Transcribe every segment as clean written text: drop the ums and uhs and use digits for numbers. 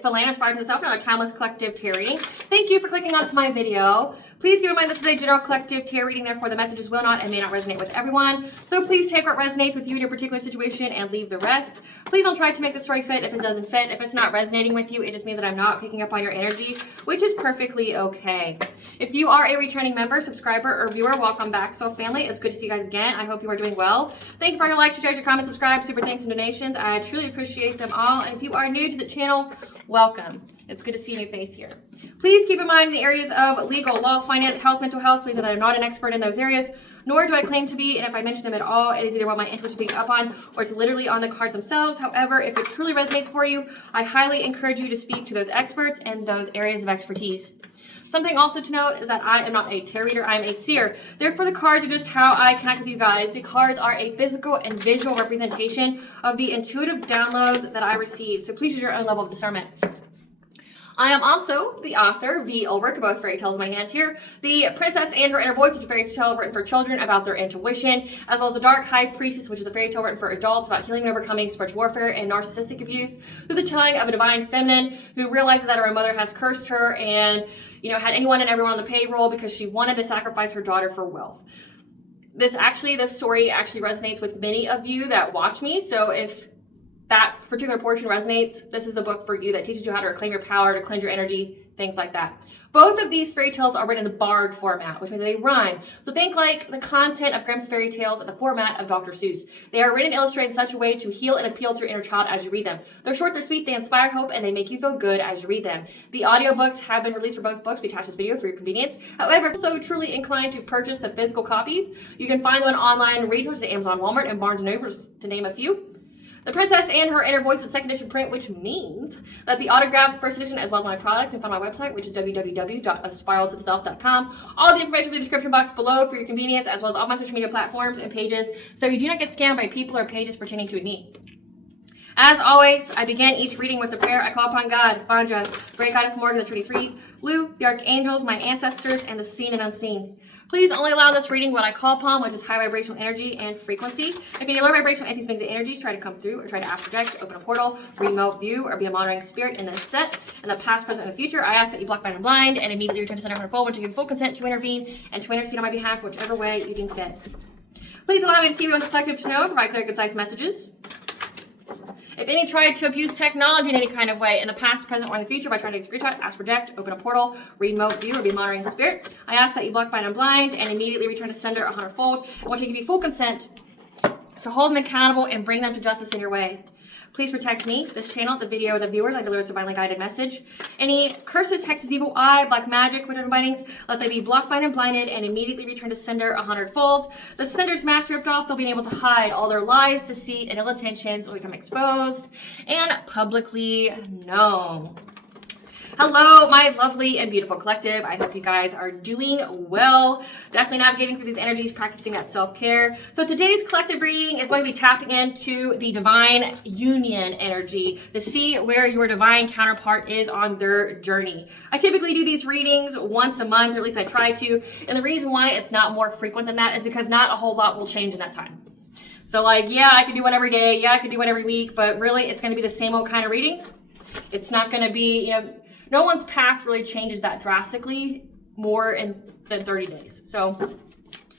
it's Belana Aspire to the Self, another timeless collective tarot reading. Thank you for clicking onto my video. Please keep in mind this is a general collective tarot reading, therefore the messages will not and may not resonate with everyone. So please take what resonates with you in your particular situation and leave the rest. Please don't try to make the story fit if it doesn't fit. If it's not resonating with you, it just means that I'm not picking up on your energy, which is perfectly okay. If you are a returning member, subscriber, or viewer, welcome back, Soul Family. It's good to see you guys again. I hope you are doing well. Thank you for your likes, your shares, your comments, subscribe, super thanks, and donations. I truly appreciate them all. And if you are new to the channel, welcome. It's good to see a new face here. Please keep in mind in the areas of legal, law, finance, health, mental health, please, that I am not an expert in those areas, nor do I claim to be, and if I mention them at all, it is either what my intuition picks up on, or it's literally on the cards themselves. However, if it truly resonates for you, I highly encourage you to speak to those experts in those areas of expertise. Something also to note is that I am not a tarot reader, I am a seer. Therefore, the cards are just how I connect with you guys. The cards are a physical and visual representation of the intuitive downloads that I receive, so please use your own level of discernment. I am also the author, the work of both fairy tales in my hand here, The Princess and Her Inner Voice, which is a fairy tale written for children about their intuition, as well as The Dark High Priestess, which is a fairy tale written for adults about healing and overcoming spiritual warfare and narcissistic abuse through the telling of a divine feminine who realizes that her mother has cursed her and, had anyone and everyone on the payroll because she wanted to sacrifice her daughter for wealth. This story actually resonates with many of you that watch me, so if that particular portion resonates, this is a book for you that teaches you how to reclaim your power, to cleanse your energy, things like that. Both of these fairy tales are written in the barred format, which means they rhyme. So think like the content of Grimm's fairy tales in the format of Dr. Seuss. They are written and illustrated in such a way to heal and appeal to your inner child as you read them. They're short, they're sweet, they inspire hope, and they make you feel good as you read them. The audiobooks have been released for both books. We attach this video for your convenience. However, if you're so truly inclined to purchase the physical copies, you can find one online retailers at Amazon, Walmart, and Barnes & Noble, to name a few. The Princess and Her Inner Voice is second edition print, which means that the autographed first edition, as well as my products, you can find on my website, which is www.aspiraltotheself.com. All the information in the description box below for your convenience, as well as all my social media platforms and pages, so you do not get scammed by people or pages pertaining to me. As always, I begin each reading with a prayer. I call upon God, Banja, Great Goddess Morgan, the Trinity Three, Lu, the Archangels, my ancestors, and the seen and unseen. Please only allow in this reading what I call upon, which is high vibrational energy and frequency. If any low vibrational anti-things and energies try to come through or try to project, open a portal, remote view, or be a monitoring spirit in this set, in the past, present, and the future, I ask that you block, bind, and blind, and immediately return to center unfold, which you give full consent to intervene and to intercede on my behalf, whichever way you deem fit. Please allow me to see you on the collective to know, provide clear, concise messages. If any tried to abuse technology in any kind of way in the past, present, or in the future by trying to screenshot, ask, project, open a portal, remote view, or be monitoring the spirit, I ask that you block, bind, and blind, and immediately return to sender 100-fold. I want you to give you full consent to hold them accountable and bring them to justice in your way. Please protect me, this channel, the video, the viewers. I deliver a divinely guided message. Any curses, hexes, evil eye, black magic, witch bindings, let them be blocked, bind, and blinded, and immediately return to sender 100-fold. The sender's mask ripped off, they'll be able to hide all their lies, deceit, and ill intentions will become exposed and publicly known. Hello, my lovely and beautiful collective. I hope you guys are doing well. Definitely navigating through these energies, practicing that self-care. So today's collective reading is going to be tapping into the divine union energy to see where your divine counterpart is on their journey. I typically do these readings once a month, or at least I try to. And the reason why it's not more frequent than that is because not a whole lot will change in that time. So yeah, I can do one every day. Yeah, I can do one every week, but really it's going to be the same old kind of reading. It's not going to be, no one's path really changes that drastically more than 30 days. So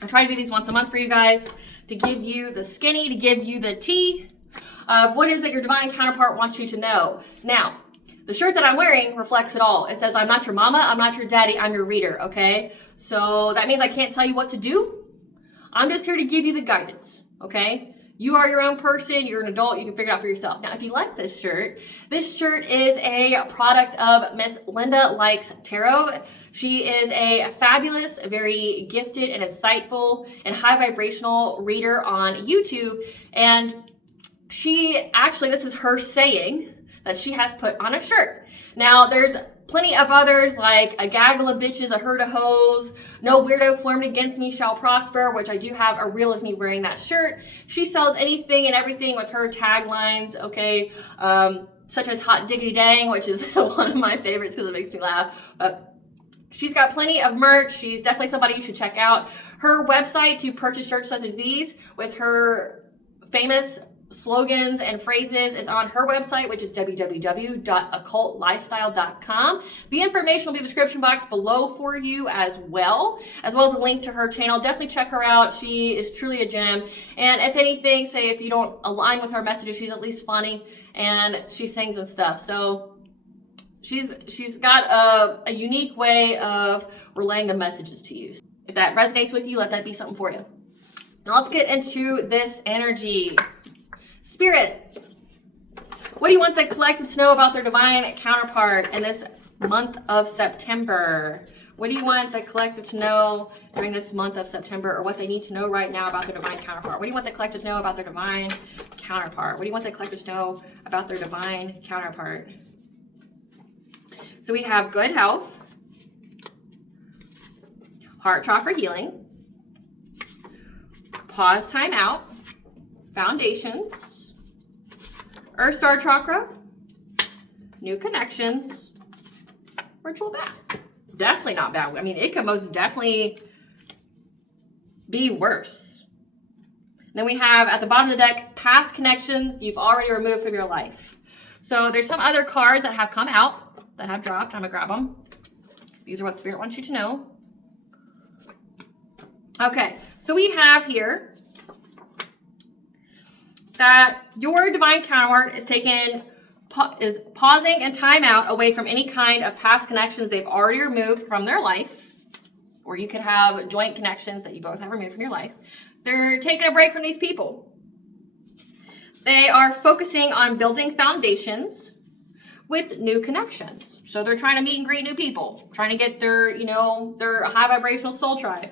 I try to do these once a month for you guys to give you the skinny, to give you the tea of what is that your divine counterpart wants you to know. Now, the shirt that I'm wearing reflects it all. It says, I'm not your mama, I'm not your daddy, I'm your reader, okay? So that means I can't tell you what to do. I'm just here to give you the guidance, okay? You are your own person, you're an adult, you can figure it out for yourself. Now, if you like this shirt is a product of Miss Linda Likes Tarot. She is a fabulous, very gifted and insightful and high vibrational reader on YouTube. And she actually, this is her saying that she has put on a shirt. Now, there's plenty of others like a gaggle of bitches, a herd of hoes, no weirdo formed against me shall prosper, which I do have a reel of me wearing that shirt. She sells anything and everything with her taglines, okay, such as hot diggity dang, which is one of my favorites because it makes me laugh. She's got plenty of merch. She's definitely somebody you should check out. Her website to purchase shirts such as these with her famous slogans and phrases is on her website, which is www.occultlifestyle.com. The information will be in the description box below for you as well as a link to her channel. Definitely check her out. She is truly a gem. And if anything, say if you don't align with her messages, she's at least funny and she sings and stuff. So she's got a unique way of relaying the messages to you. If that resonates with you, let that be something for you. Now let's get into this energy. Spirit, what do you want the collective to know about their divine counterpart in this month of September? What do you want the collective to know during this month of September, or what they need to know right now about their divine counterpart? What do you want the collective to know about their divine counterpart? What do you want the collective to know about their divine counterpart? So we have good health, heart chakra healing, pause, time out, foundations, Earth Star Chakra, new connections, ritual bath. Definitely not bad. I mean, it could most definitely be worse. Then we have at the bottom of the deck, past connections you've already removed from your life. So there's some other cards that have come out, that have dropped. I'm going to grab them. These are what Spirit wants you to know. Okay, so we have here that your divine counterpart is pausing and time out away from any kind of past connections they've already removed from their life, or you could have joint connections that you both have removed from your life. They're taking a break from these people. They are focusing on building foundations with new connections. So they're trying to meet and greet new people, trying to get their, their high vibrational soul tribe.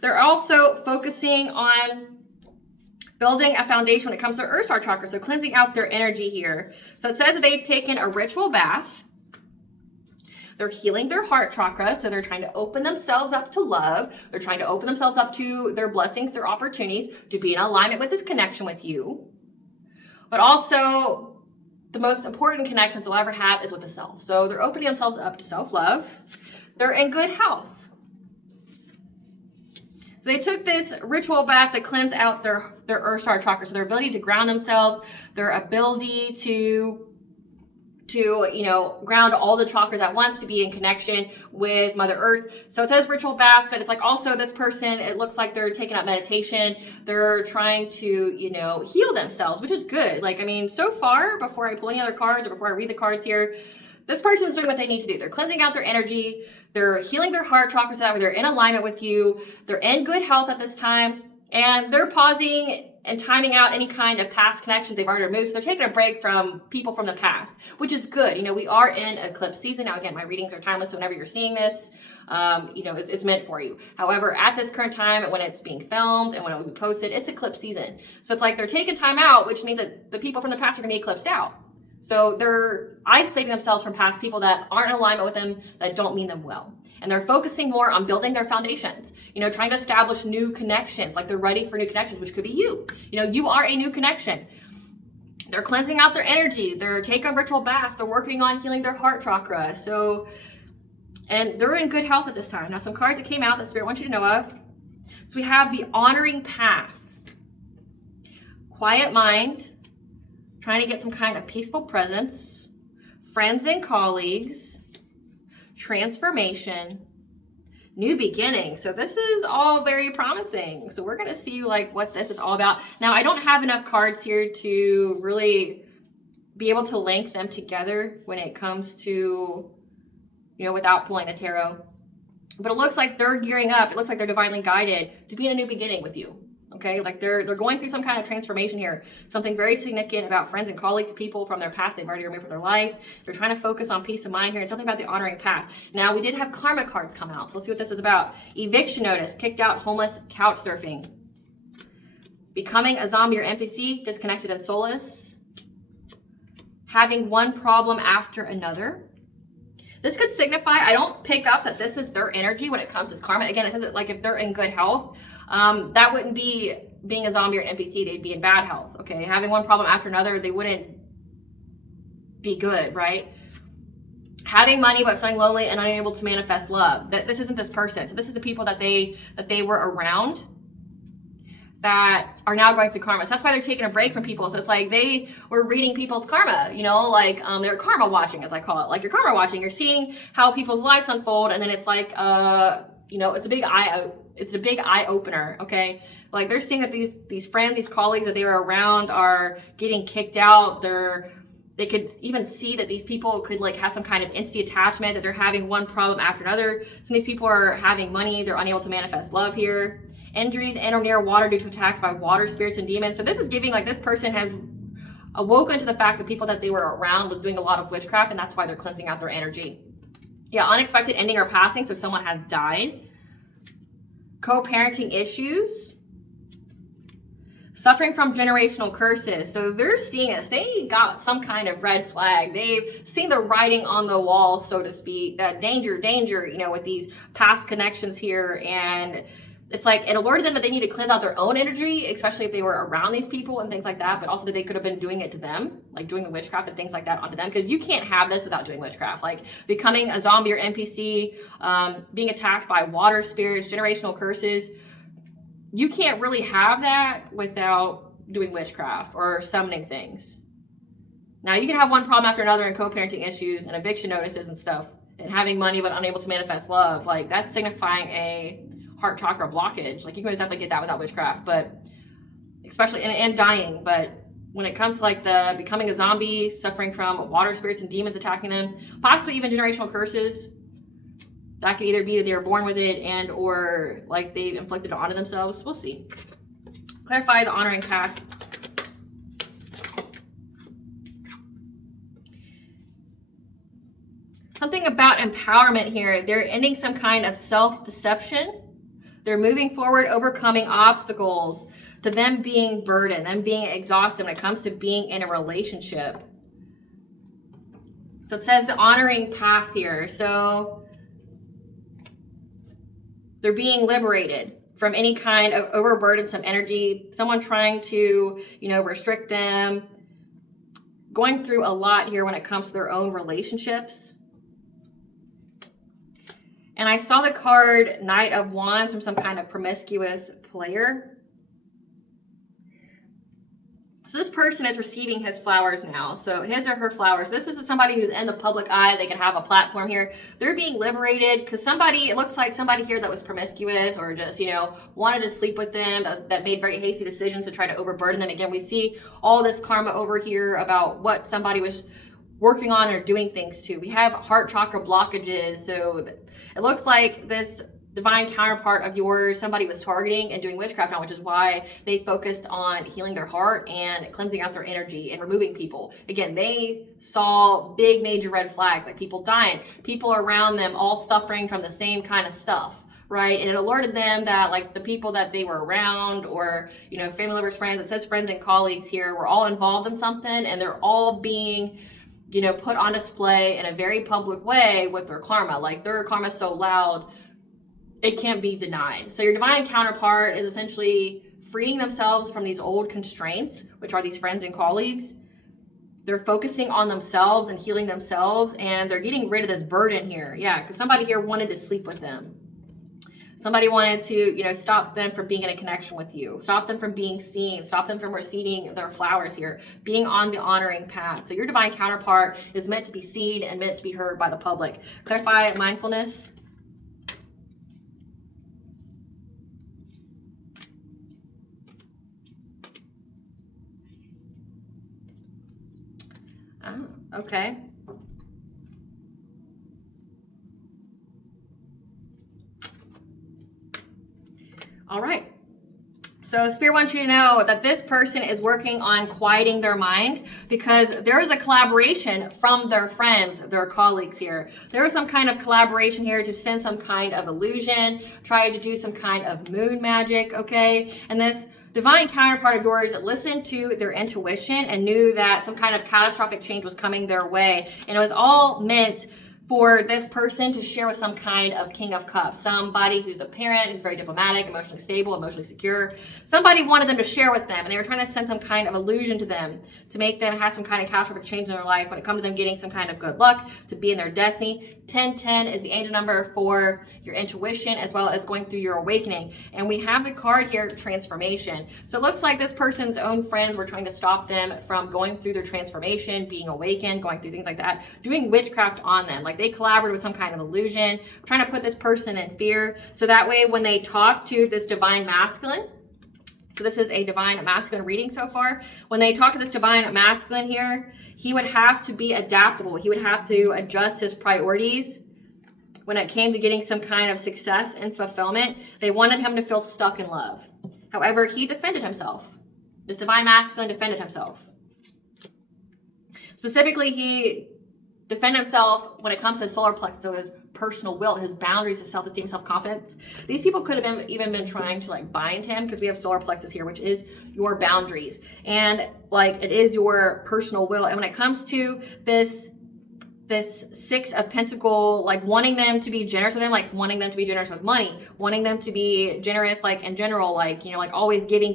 They're also focusing on building a foundation when it comes to Earth Star Chakra, so cleansing out their energy here. So it says they've taken a ritual bath. They're healing their heart chakra, so they're trying to open themselves up to love. They're trying to open themselves up to their blessings, their opportunities, to be in alignment with this connection with you. But also, the most important connection they'll ever have is with the self. So they're opening themselves up to self-love. They're in good health. So they took this ritual bath to cleanse out their Earth Star Chakra. So their ability to ground themselves, their ability to ground all the chakras at once, to be in connection with Mother Earth. So it says ritual bath, but it's like also this person, it looks like they're taking up meditation. They're trying to, heal themselves, which is good. Like, I mean, so far, before I pull any other cards or before I read the cards here, this person's doing what they need to do. They're cleansing out their energy. They're healing their heart chakras out where they're in alignment with you. They're in good health at this time. And they're pausing and timing out any kind of past connections they've already removed. So they're taking a break from people from the past, which is good. We are in eclipse season. Now, again, my readings are timeless, so whenever you're seeing this, it's meant for you. However, at this current time, when it's being filmed and when it will be posted, it's eclipse season. So it's like they're taking time out, which means that the people from the past are going to be eclipsed out. So they're isolating themselves from past people that aren't in alignment with them, that don't mean them well. And they're focusing more on building their foundations, trying to establish new connections, like they're ready for new connections, which could be you. You are a new connection. They're cleansing out their energy. They're taking ritual baths. They're working on healing their heart chakra. And they're in good health at this time. Now, some cards that came out that Spirit wants you to know of. So we have the honoring path, quiet mind, trying to get some kind of peaceful presence, friends and colleagues, transformation, new beginning. So this is all very promising. So we're going to see what this is all about. Now, I don't have enough cards here to really be able to link them together when it comes to, without pulling the tarot. But it looks like they're gearing up. It looks like they're divinely guided to be in a new beginning with you. Okay, like they're going through some kind of transformation here. Something very significant about friends and colleagues, people from their past they've already removed from their life. They're trying to focus on peace of mind here and something about the honoring path. Now, we did have karma cards come out, so let's see what this is about. Eviction notice, kicked out, homeless, couch surfing. Becoming a zombie or NPC, disconnected and soulless. Having one problem after another. This could signify, I don't pick up that this is their energy when it comes to karma. Again, it says it like if they're in good health. That wouldn't be being a zombie or NPC. They'd be in bad health. Okay, having one problem after another, they wouldn't be good, right? Having money but feeling lonely and unable to manifest love. This isn't this person. So this is the people that they were around that are now going through karma. So that's why they're taking a break from people. So it's like they were reading people's karma, you know, like they're karma watching, as I call it. Like you're karma watching. You're seeing how people's lives unfold, and then it's like, you know, it's a big eye opener. Okay, like they're seeing that these friends, these colleagues that they were around are getting kicked out. They could even see that these people could like have some kind of instant attachment, that they're having one problem after another. Some of these people are having money. They're unable to manifest love here. Injuries in or near water due to attacks by water spirits and demons. So this is giving like this person has awoken to the fact that people that they were around was doing a lot of witchcraft, and that's why they're cleansing out their energy. Yeah, unexpected ending or passing. So someone has died. Co-parenting issues. Suffering from generational curses. So they're seeing this. They got some kind of red flag. They've seen the writing on the wall, so to speak, that danger, you know, with these past connections here. And it's like it alerted them that they need to cleanse out their own energy, especially if they were around these people and things like that, but also that they could have been doing it to them, like doing the witchcraft and things like that onto them, because you can't have this without doing witchcraft, like becoming a zombie or NPC, being attacked by water spirits, generational curses. You can't really have that without doing witchcraft or summoning things. Now, you can have one problem after another and co-parenting issues and eviction notices and stuff, and having money but unable to manifest love. Like, that's signifying a heart chakra blockage. Like, you can just definitely get that without witchcraft, but especially, and dying. But when it comes to like the becoming a zombie, suffering from water spirits and demons attacking them, possibly even generational curses, that could either be that they were born with it and or like they've inflicted it onto themselves. We'll see. Clarify the honoring path. Something about empowerment here. They're ending some kind of self-deception. They're moving forward, overcoming obstacles to them being burdened, them being exhausted when it comes to being in a relationship. So it says the honoring path here. So they're being liberated from any kind of overburdensome energy, someone trying to, you know, restrict them, going through a lot here when it comes to their own relationships. And I saw the card Knight of Wands from some kind of promiscuous player. So this person is receiving his flowers now. So his or her flowers. This is somebody who's in the public eye. They can have a platform here. They're being liberated because somebody, it looks like somebody here that was promiscuous or just, you know, wanted to sleep with them, that made very hasty decisions to try to overburden them. Again, we see all this karma over here about what somebody was working on or doing things to. We have heart chakra blockages. So it looks like this divine counterpart of yours, somebody was targeting and doing witchcraft on, which is why they focused on healing their heart and cleansing out their energy and removing people. Again, they saw big major red flags, like people dying, people around them all suffering from the same kind of stuff, right? And it alerted them that like the people that they were around or, you know, family members, friends, it says friends and colleagues here, were all involved in something, and they're all being, you know, put on display in a very public way with their karma. Like their karma is so loud, it can't be denied. So your divine counterpart is essentially freeing themselves from these old constraints, which are these friends and colleagues. They're focusing on themselves and healing themselves, and they're getting rid of this burden here. Yeah, because somebody here wanted to sleep with them. Somebody wanted to, you know, stop them from being in a connection with you, stop them from being seen, stop them from receiving their flowers here, being on the honoring path. So your divine counterpart is meant to be seen and meant to be heard by the public. Clarify mindfulness. Oh, okay. All right. So Spirit wants you to know that this person is working on quieting their mind because there is a collaboration from their friends, their colleagues here. There was some kind of collaboration here to send some kind of illusion, try to do some kind of moon magic, okay? And this divine counterpart of yours listened to their intuition and knew that some kind of catastrophic change was coming their way. And it was all meant for this person to share with some kind of King of Cups, somebody who's a parent, who's very diplomatic, emotionally stable, emotionally secure. Somebody wanted them to share with them, and they were trying to send some kind of illusion to them to make them have some kind of catastrophic change in their life when it comes to them getting some kind of good luck, to be in their destiny. 1010 is the angel number for your intuition as well as going through your awakening. And we have the card here, transformation. So it looks like this person's own friends were trying to stop them from going through their transformation, being awakened, going through things like that, doing witchcraft on them. Like they collaborated with some kind of illusion, trying to put this person in fear. So that way when they talk to this divine masculine, so this is a divine masculine reading so far. When they talk to this divine masculine here, he would have to be adaptable. He would have to adjust his priorities when it came to getting some kind of success and fulfillment. They wanted him to feel stuck in love. However, he defended himself. This divine masculine defended himself. Specifically, he defended himself when it comes to solar plexus, so his personal will, his boundaries, his self-esteem, self-confidence. These people could have even been trying to like bind him, because we have solar plexus here, which is your boundaries, and like it is your personal will. And when it comes to this Six of Pentacles, like wanting them to be generous with them, like wanting them to be generous with money, wanting them to be generous, like in general, like, you know, like always giving.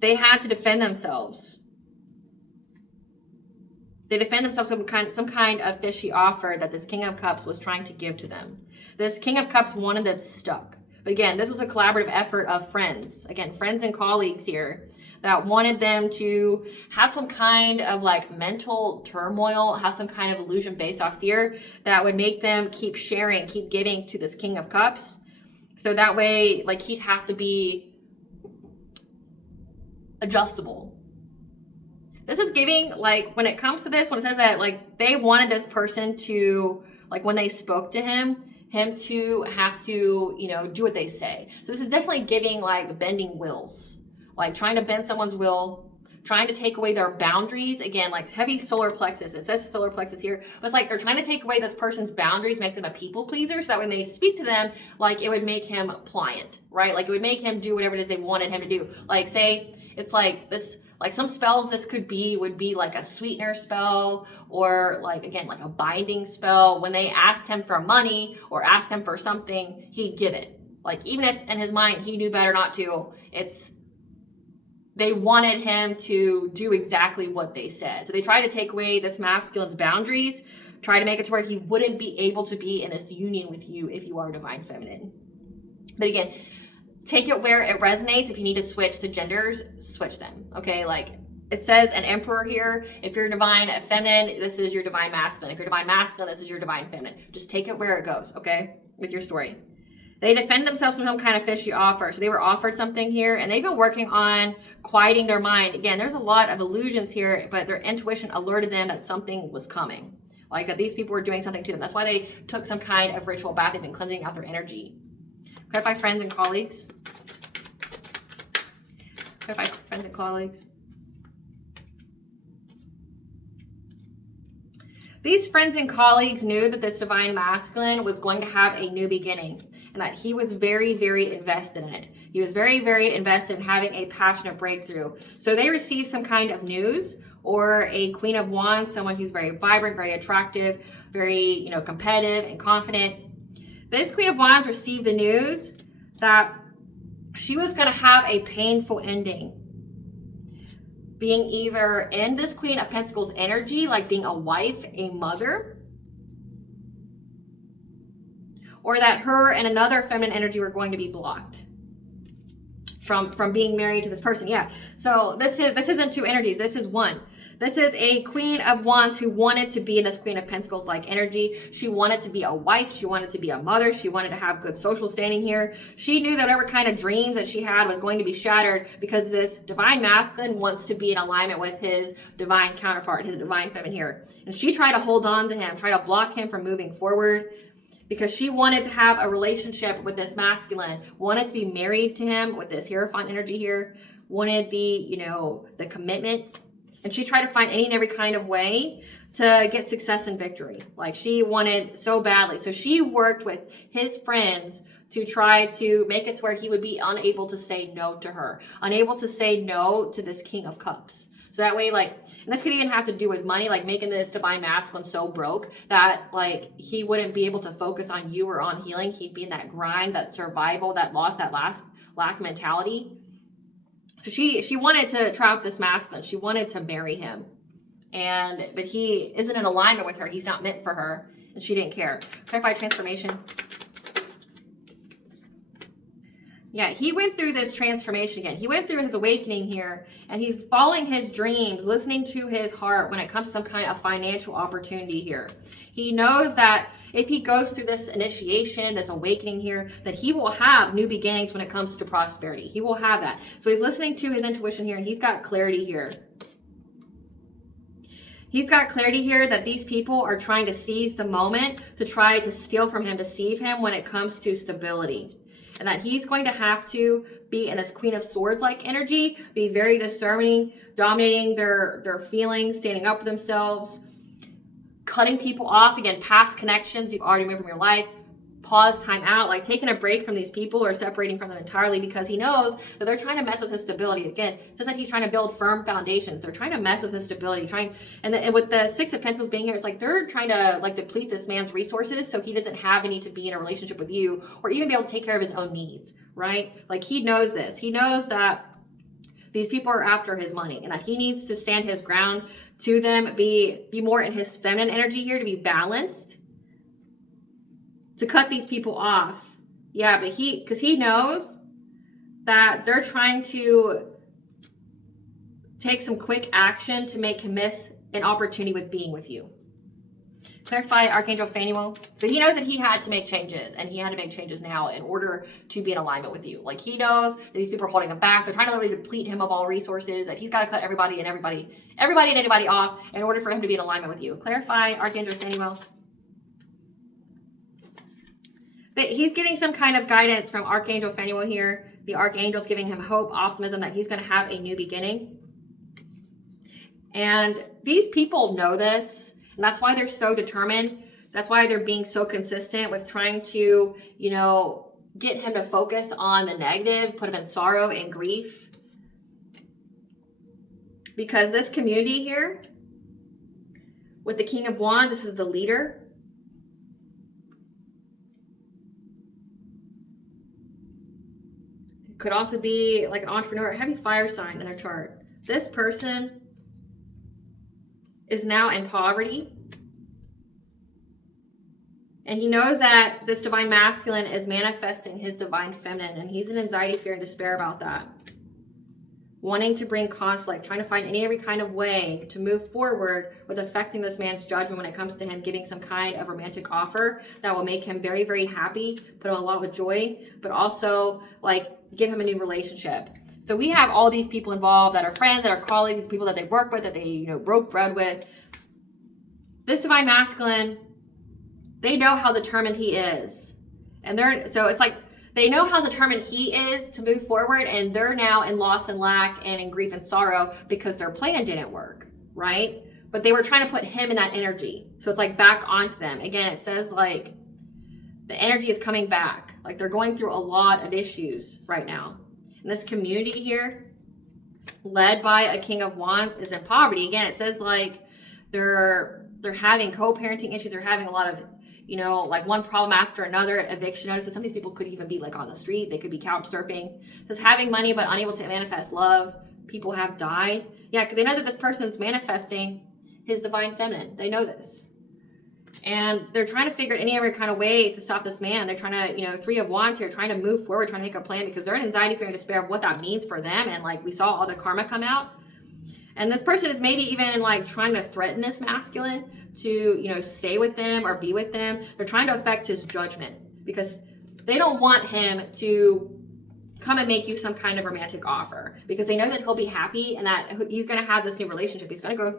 They had to defend themselves. They defend themselves with some kind of fishy offer that this King of Cups was trying to give to them. This King of Cups wanted them stuck. But again, this was a collaborative effort of friends. Again, friends and colleagues here that wanted them to have some kind of like mental turmoil, have some kind of illusion based off fear that would make them keep sharing, keep giving to this King of Cups. So that way, like, he'd have to be adjustable. This is giving, like, when it comes to this, when it says that, like, they wanted this person to, like, when they spoke to him to have to, you know, do what they say. So this is definitely giving, like, bending wills. Like, trying to bend someone's will, trying to take away their boundaries. Again, like, heavy solar plexus. It says solar plexus here. But it's like they're trying to take away this person's boundaries, make them a people pleaser, so that when they speak to them, like, it would make him pliant, right? Like, it would make him do whatever it is they wanted him to do. Like, say, it's like this... Like some spells this would be like a sweetener spell, or like, again, like a binding spell. When they asked him for money or asked him for something, he'd give it. Like, even if in his mind he knew better not to, they wanted him to do exactly what they said. So they tried to take away this masculine's boundaries, try to make it to where he wouldn't be able to be in this union with you if you are divine feminine. But again, take it where it resonates. If you need to switch the genders, switch them. Okay, like it says an emperor here. If you're divine feminine, this is your divine masculine. If you're divine masculine, this is your divine feminine. Just take it where it goes, okay, with your story. They defend themselves from some kind of fishy offer. So they were offered something here, and they've been working on quieting their mind. Again, there's a lot of illusions here, but their intuition alerted them that something was coming. Like that these people were doing something to them. That's why they took some kind of ritual bath. They've been cleansing out their energy. Clarify friends and colleagues. Clarify friends and colleagues. These friends and colleagues knew that this divine masculine was going to have a new beginning, and that he was very, very invested in it. He was very, very invested in having a passionate breakthrough. So they received some kind of news, or a Queen of Wands, someone who's very vibrant, very attractive, very, you know, competitive and confident. This Queen of Wands received the news that she was going to have a painful ending. Being either in this Queen of Pentacles energy, like being a wife, a mother, or that her and another feminine energy were going to be blocked from being married to this person. Yeah. So this isn't two energies. This is one. This is a Queen of Wands who wanted to be in this Queen of Pentacles like energy. She wanted to be a wife. She wanted to be a mother. She wanted to have good social standing here. She knew that whatever kind of dreams that she had was going to be shattered, because this divine masculine wants to be in alignment with his divine counterpart, his divine feminine here. And she tried to hold on to him, try to block him from moving forward, because she wanted to have a relationship with this masculine, wanted to be married to him with this Hierophant energy here, wanted the, you know, the commitment. And she tried to find any and every kind of way to get success and victory. Like, she wanted so badly. So she worked with his friends to try to make it to where he would be unable to say no to her, unable to say no to this King of Cups. So that way, like, and this could even have to do with money, like making this divine masculine so broke that like he wouldn't be able to focus on you or on healing. He'd be in that grind, that survival, that loss, that lack mentality. So she wanted to trap this masculine. She wanted to marry him. But he isn't in alignment with her. He's not meant for her. And she didn't care. Clarify transformation. Yeah, he went through this transformation again. He went through his awakening here, and he's following his dreams, listening to his heart when it comes to some kind of financial opportunity here. He knows that if he goes through this initiation, this awakening here, that he will have new beginnings when it comes to prosperity. He will have that. So he's listening to his intuition here, and he's got clarity here. He's got clarity here that these people are trying to seize the moment to try to steal from him, deceive him when it comes to stability. And that he's going to have to be in this Queen of Swords like energy, be very discerning, dominating their feelings, standing up for themselves, cutting people off, again, past connections you've already moved from your life, pause, time out, like taking a break from these people or separating from them entirely because he knows that they're trying to mess with his stability. Again, it says that he's trying to build firm foundations. They're trying to mess with his stability, and with the Six of Pentacles being here, it's like they're trying to like deplete this man's resources so he doesn't have any to be in a relationship with you or even be able to take care of his own needs, right? Like he knows this. He knows that these people are after his money and that he needs to stand his ground to them, be more in his feminine energy here, to be balanced, to cut these people off. Yeah, but because he knows that they're trying to take some quick action to make him miss an opportunity with being with you. Clarify Archangel Phanuel. So he knows that he had to make changes, and he had to make changes now in order to be in alignment with you. Like he knows that these people are holding him back. They're trying to literally deplete him of all resources, and he's got to cut everybody and anybody off in order for him to be in alignment with you. Clarify Archangel Phanuel. But he's getting some kind of guidance from Archangel Phanuel here. The Archangel's giving him hope, optimism that he's going to have a new beginning. And these people know this. And that's why they're so determined. That's why they're being so consistent with trying to, get him to focus on the negative, put him in sorrow and grief. Because this community here, with the King of Wands, this is the leader. It could also be like an entrepreneur, a heavy fire sign in their chart. This person is now in poverty. And he knows that this divine masculine is manifesting his divine feminine. And he's in anxiety, fear, and despair about that. Wanting to bring conflict, trying to find every kind of way to move forward with affecting this man's judgment when it comes to him giving some kind of romantic offer that will make him very, very happy, put him a lot with joy, but also like give him a new relationship. So we have all these people involved that are friends, that are colleagues, people that they work with, that they broke bread with. This divine masculine, they know how determined he is. And so it's like they know how determined he is to move forward, and they're now in loss and lack and in grief and sorrow because their plan didn't work, right? But they were trying to put him in that energy. So it's like back onto them. Again, it says like the energy is coming back. Like they're going through a lot of issues right now. And this community here, led by a King of Wands, is in poverty. Again, it says like they're having co-parenting issues. They're having a lot of, like one problem after another, eviction notices. Some of these people could even be like on the street. They could be couch surfing. It says having money but unable to manifest love. People have died. Yeah, because they know that this person's manifesting his divine feminine. They know this. And they're trying to figure out any other kind of way to stop this man. They're trying to, Three of Wands here, trying to move forward, trying to make a plan because they're in anxiety, fear, and despair of what that means for them. And like we saw all the karma come out. And this person is maybe even like trying to threaten this masculine to, stay with them or be with them. They're trying to affect his judgment because they don't want him to come and make you some kind of romantic offer because they know that he'll be happy and that he's going to have this new relationship. He's going to go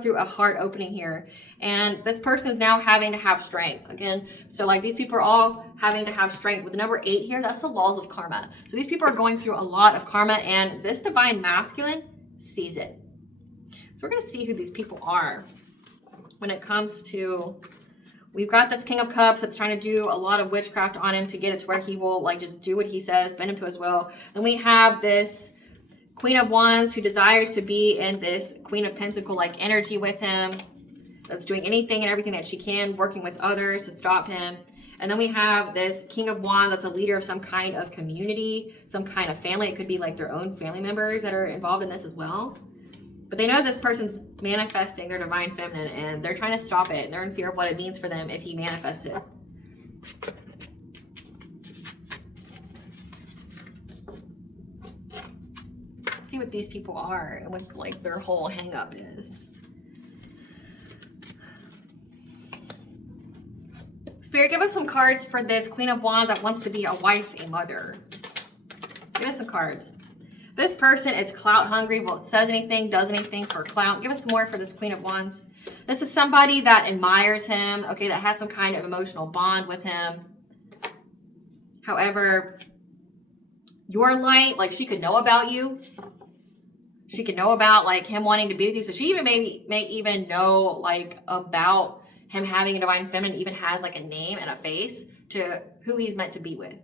through a heart opening here. And this person is now having to have strength again. So like these people are all having to have strength. With the number 8 here, that's the laws of karma. So these people are going through a lot of karma, and this divine masculine sees it. So we're going to see who these people are when it comes to, we've got this King of Cups that's trying to do a lot of witchcraft on him to get it to where he will like just do what he says, bend him to his will. Then we have this Queen of Wands, who desires to be in this Queen of Pentacle-like energy with him, that's doing anything and everything that she can, working with others to stop him. And then we have this King of Wands that's a leader of some kind of community, some kind of family. It could be like their own family members that are involved in this as well. But they know this person's manifesting their divine feminine, and they're trying to stop it, and they're in fear of what it means for them if he manifests it. Let's see what these people are and what like their whole hang up is. Spirit, give us some cards for this Queen of Wands that wants to be a wife, a mother. Give us some cards. This person is clout hungry, well, says anything, does anything for clout. Give us more for this Queen of Wands. This is somebody that admires him, okay, that has some kind of emotional bond with him. However, your light, like she could know about you. She could know about like him wanting to be with you. So she even may even know like about him having a divine feminine, even has like a name and a face to who he's meant to be with.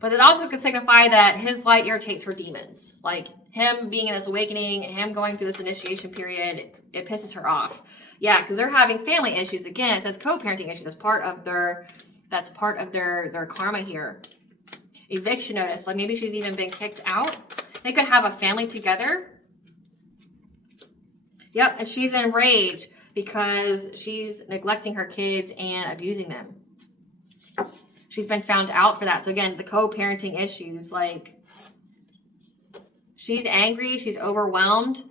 But it also could signify that his light irritates her demons. Like him being in this awakening, him going through this initiation period, it pisses her off. Yeah, because they're having family issues. Again, it says co-parenting issues. That's part of their karma here. Eviction notice. Like maybe she's even been kicked out. They could have a family together. Yep, and she's enraged because she's neglecting her kids and abusing them. She's been found out for that. So again, the co-parenting issues, like she's angry, she's overwhelmed.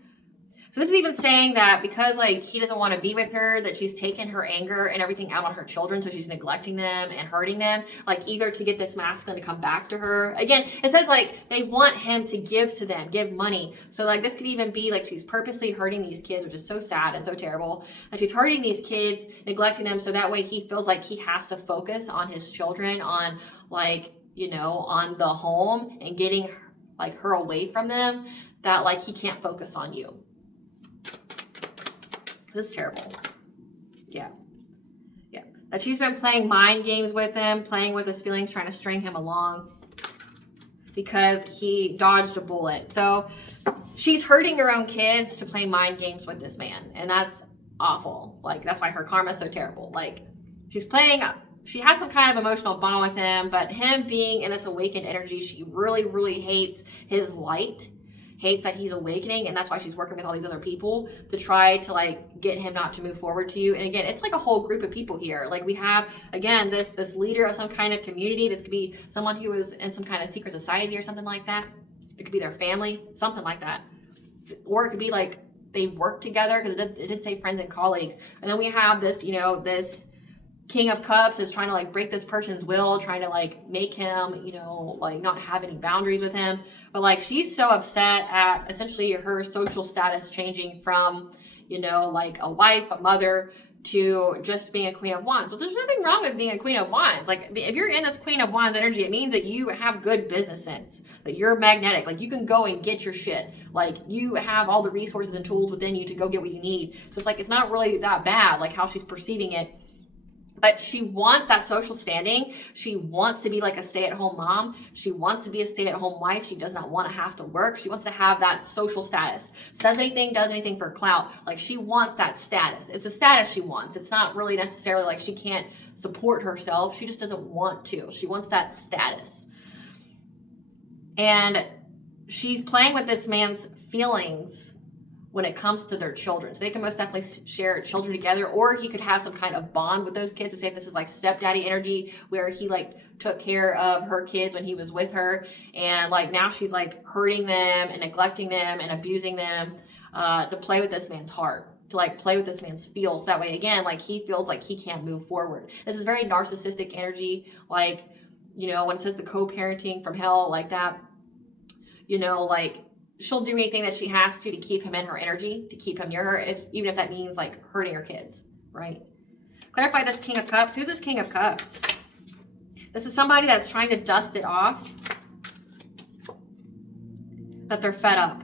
So this is even saying that because like he doesn't want to be with her, that she's taken her anger and everything out on her children. So she's neglecting them and hurting them, like either to get this masculine to come back to her. Again, it says like they want him to give to them, give money. So like this could even be like she's purposely hurting these kids, which is so sad and so terrible. And she's hurting these kids, neglecting them. So that way he feels like he has to focus on his children, on like, you know, on the home and getting like her away from them, that like he can't focus on you. This is terrible. Yeah. Yeah. That she's been playing mind games with him, playing with his feelings, trying to string him along because he dodged a bullet. So she's hurting her own kids to play mind games with this man. And that's awful. Like, that's why her karma is so terrible. Like, she has some kind of emotional bond with him, but him being in this awakened energy, she really, really hates his light. Hates that he's awakening, and that's why she's working with all these other people to try to like get him not to move forward to you. And again, it's like a whole group of people here. Like we have again this leader of some kind of community. This could be someone who is in some kind of secret society or something like that. It could be their family, something like that. Or it could be like they work together, because it did say friends and colleagues. And then we have this, you know, this King of Cups is trying to like break this person's will, trying to like make him, you know, like not have any boundaries with him. But like she's so upset at essentially her social status changing from, you know, like a wife, a mother, to just being a Queen of Wands. Well, there's nothing wrong with being a Queen of Wands. Like if you're in this Queen of Wands energy, it means that you have good business sense, that you're magnetic. Like you can go and get your shit. Like you have all the resources and tools within you to go get what you need. So it's like, it's not really that bad, like how she's perceiving it. But she wants that social standing. She wants to be like a stay-at-home mom. She wants to be a stay-at-home wife. She does not want to have to work. She wants to have that social status. Says anything, does anything for clout. Like she wants that status. It's a status she wants. It's not really necessarily like she can't support herself. She just doesn't want to. She wants that status. And she's playing with this man's feelings when it comes to their children. So they can most definitely share children together, or he could have some kind of bond with those kids. So say if this is like stepdaddy energy, where he like took care of her kids when he was with her, and like now she's like hurting them and neglecting them and abusing them, to play with this man's heart, to like play with this man's feels. So that way again, like he feels like he can't move forward. This is very narcissistic energy. Like, you know, when it says the co-parenting from hell, like that, you know, like she'll do anything that she has to keep him in her energy, to keep him near her, even if that means like hurting her kids, right? Clarify this King of Cups. Who's this King of Cups? This is somebody that's trying to dust it off, that they're fed up.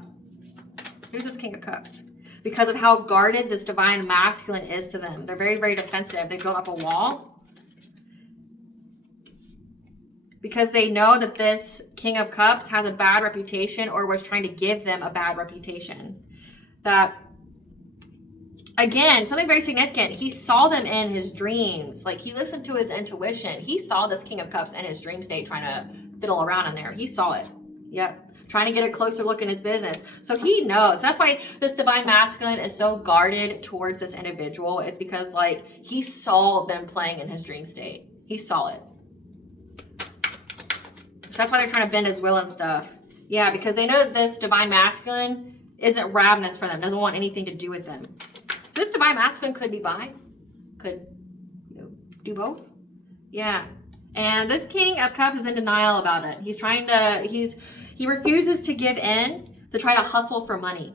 Who's this King of Cups? Because of how guarded this divine masculine is to them. They're very, very defensive. They go up a wall. because they know that this King of Cups has a bad reputation or was trying to give them a bad reputation. That, again, something very significant. He saw them in his dreams. Like, he listened to his intuition. He saw this King of Cups in his dream state trying to fiddle around in there. He saw it. Yep. Trying to get a closer look in his business. So he knows. That's why this divine masculine is so guarded towards this individual. It's because, like, he saw them playing in his dream state. He saw it. So that's why they're trying to bend his will and stuff. Yeah, because they know that this divine masculine isn't ravenous for them. Doesn't want anything to do with them. This divine masculine could be bi. Could, you know, do both. Yeah. And this King of Cups is in denial about it. He's trying to, he refuses to give in to try to hustle for money.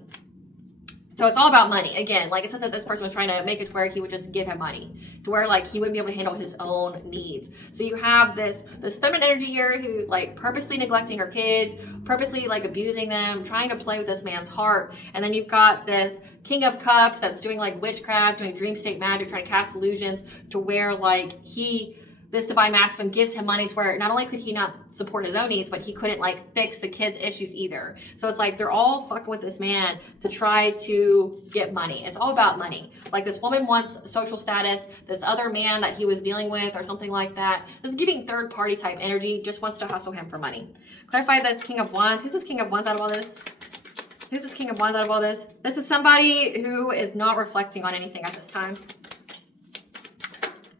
So it's all about money. Again, like it says that this person was trying to make it to where he would just give him money. To where, like, he wouldn't be able to handle his own needs. So you have this feminine energy here who's, like, purposely neglecting her kids, purposely, like, abusing them, trying to play with this man's heart. And then you've got this King of Cups that's doing, like, witchcraft, doing dream state magic, trying to cast illusions, to where, like, this divine masculine gives him money where not only could he not support his own needs, but he couldn't, like, fix the kids' issues either. So it's like they're all fucking with this man to try to get money. It's all about money. Like, this woman wants social status. This other man that he was dealing with or something like that, this is giving third party type energy, just wants to hustle him for money. Clarify this King of Wands. Who's this King of Wands out of all this? Who's this King of Wands out of all this? This is somebody who is not reflecting on anything at this time.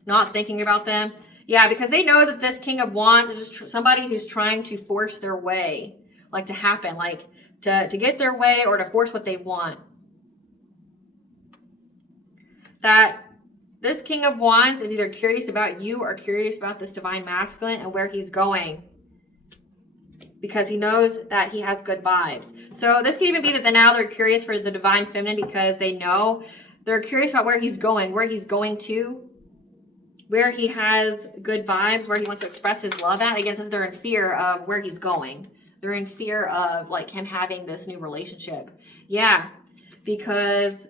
Not thinking about them. Yeah, because they know that this King of Wands is just somebody who's trying to force their way, like, to happen, like, to get their way or to force what they want. That this King of Wands is either curious about you or curious about this divine masculine and where he's going, because he knows that he has good vibes. So this could even be that now they're curious for the divine feminine because they know they're curious about where he's going to, where he has good vibes, where he wants to express his love at. I guess they're in fear of where he's going. They're in fear of, like, him having this new relationship. Yeah, because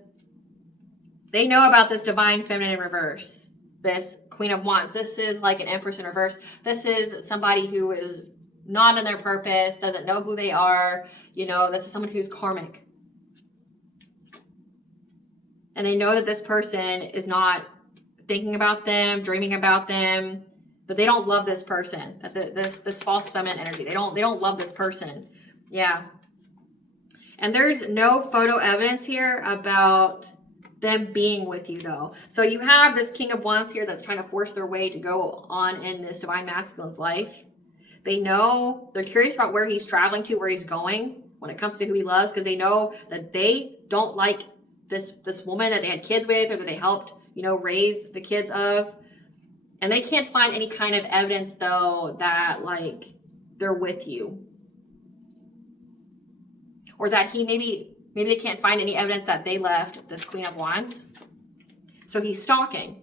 they know about this divine feminine in reverse, this Queen of Wands. This is like an Empress in reverse. This is somebody who is not in their purpose, doesn't know who they are. You know, this is someone who's karmic. And they know that this person is not thinking about them, dreaming about them, but they don't love this person. That this false feminine energy. They don't love this person. Yeah. And there's no photo evidence here about them being with you, though. So you have this King of Wands here that's trying to force their way to go on in this divine masculine's life. They know, they're curious about where he's traveling to, where he's going when it comes to who he loves, because they know that they don't like this woman that they had kids with or that they helped, you know, raise the kids of. And they can't find any kind of evidence, though, that, like, they're with you. Or that maybe they can't find any evidence that they left this Queen of Wands. So he's stalking.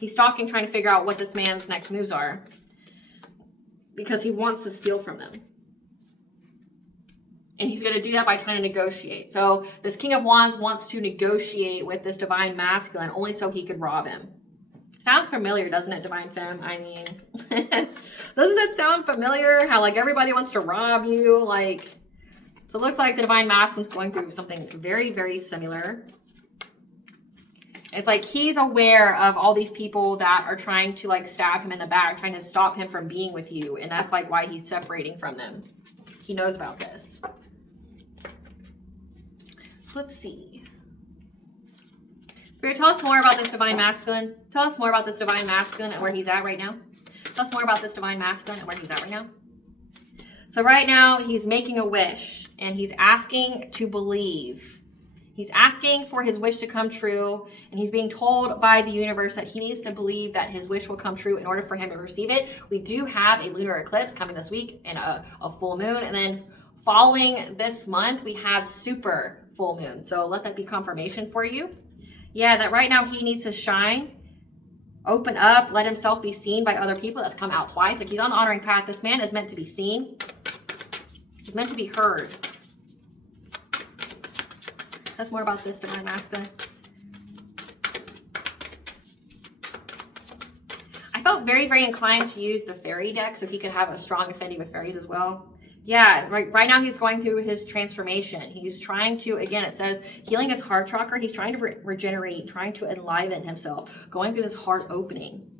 He's stalking, trying to figure out what this man's next moves are. Because he wants to steal from them. And he's going to do that by trying to negotiate. So this King of Wands wants to negotiate with this divine masculine only so he could rob him. Sounds familiar, doesn't it, Divine Femme? I mean, doesn't it sound familiar? How, like, everybody wants to rob you? Like, so it looks like the divine masculine's going through something very, very similar. It's like he's aware of all these people that are trying to, like, stab him in the back, trying to stop him from being with you. And that's, like, why he's separating from them. He knows about this. Let's see. Spirit, tell us more about this divine masculine. Tell us more about this divine masculine and where he's at right now. Tell us more about this divine masculine and where he's at right now. So right now, he's making a wish and he's asking to believe. He's asking for his wish to come true, and he's being told by the universe that he needs to believe that his wish will come true in order for him to receive it. We do have a lunar eclipse coming this week and a full moon, and then following this month, we have super full moon. So let that be confirmation for you. Yeah, that right now he needs to shine, open up, let himself be seen by other people. That's come out twice. Like, he's on the honoring path. This man is meant to be seen. He's meant to be heard. That's more about this divine masculine. I felt very, very inclined to use the fairy deck so he could have a strong affinity with fairies as well. Yeah, right now he's going through his transformation. He's trying to, again, it says healing his heart chakra. He's trying to regenerate, trying to enliven himself, going through this heart opening.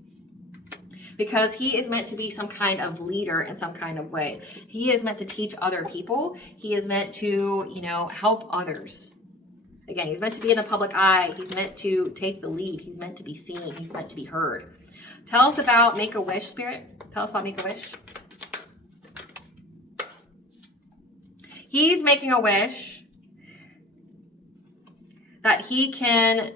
Because he is meant to be some kind of leader in some kind of way. He is meant to teach other people. He is meant to, you know, help others. Again, he's meant to be in the public eye. He's meant to take the lead. He's meant to be seen. He's meant to be heard. Tell us about Make-A-Wish, Spirit. Tell us about Make-A-Wish. He's making a wish that he can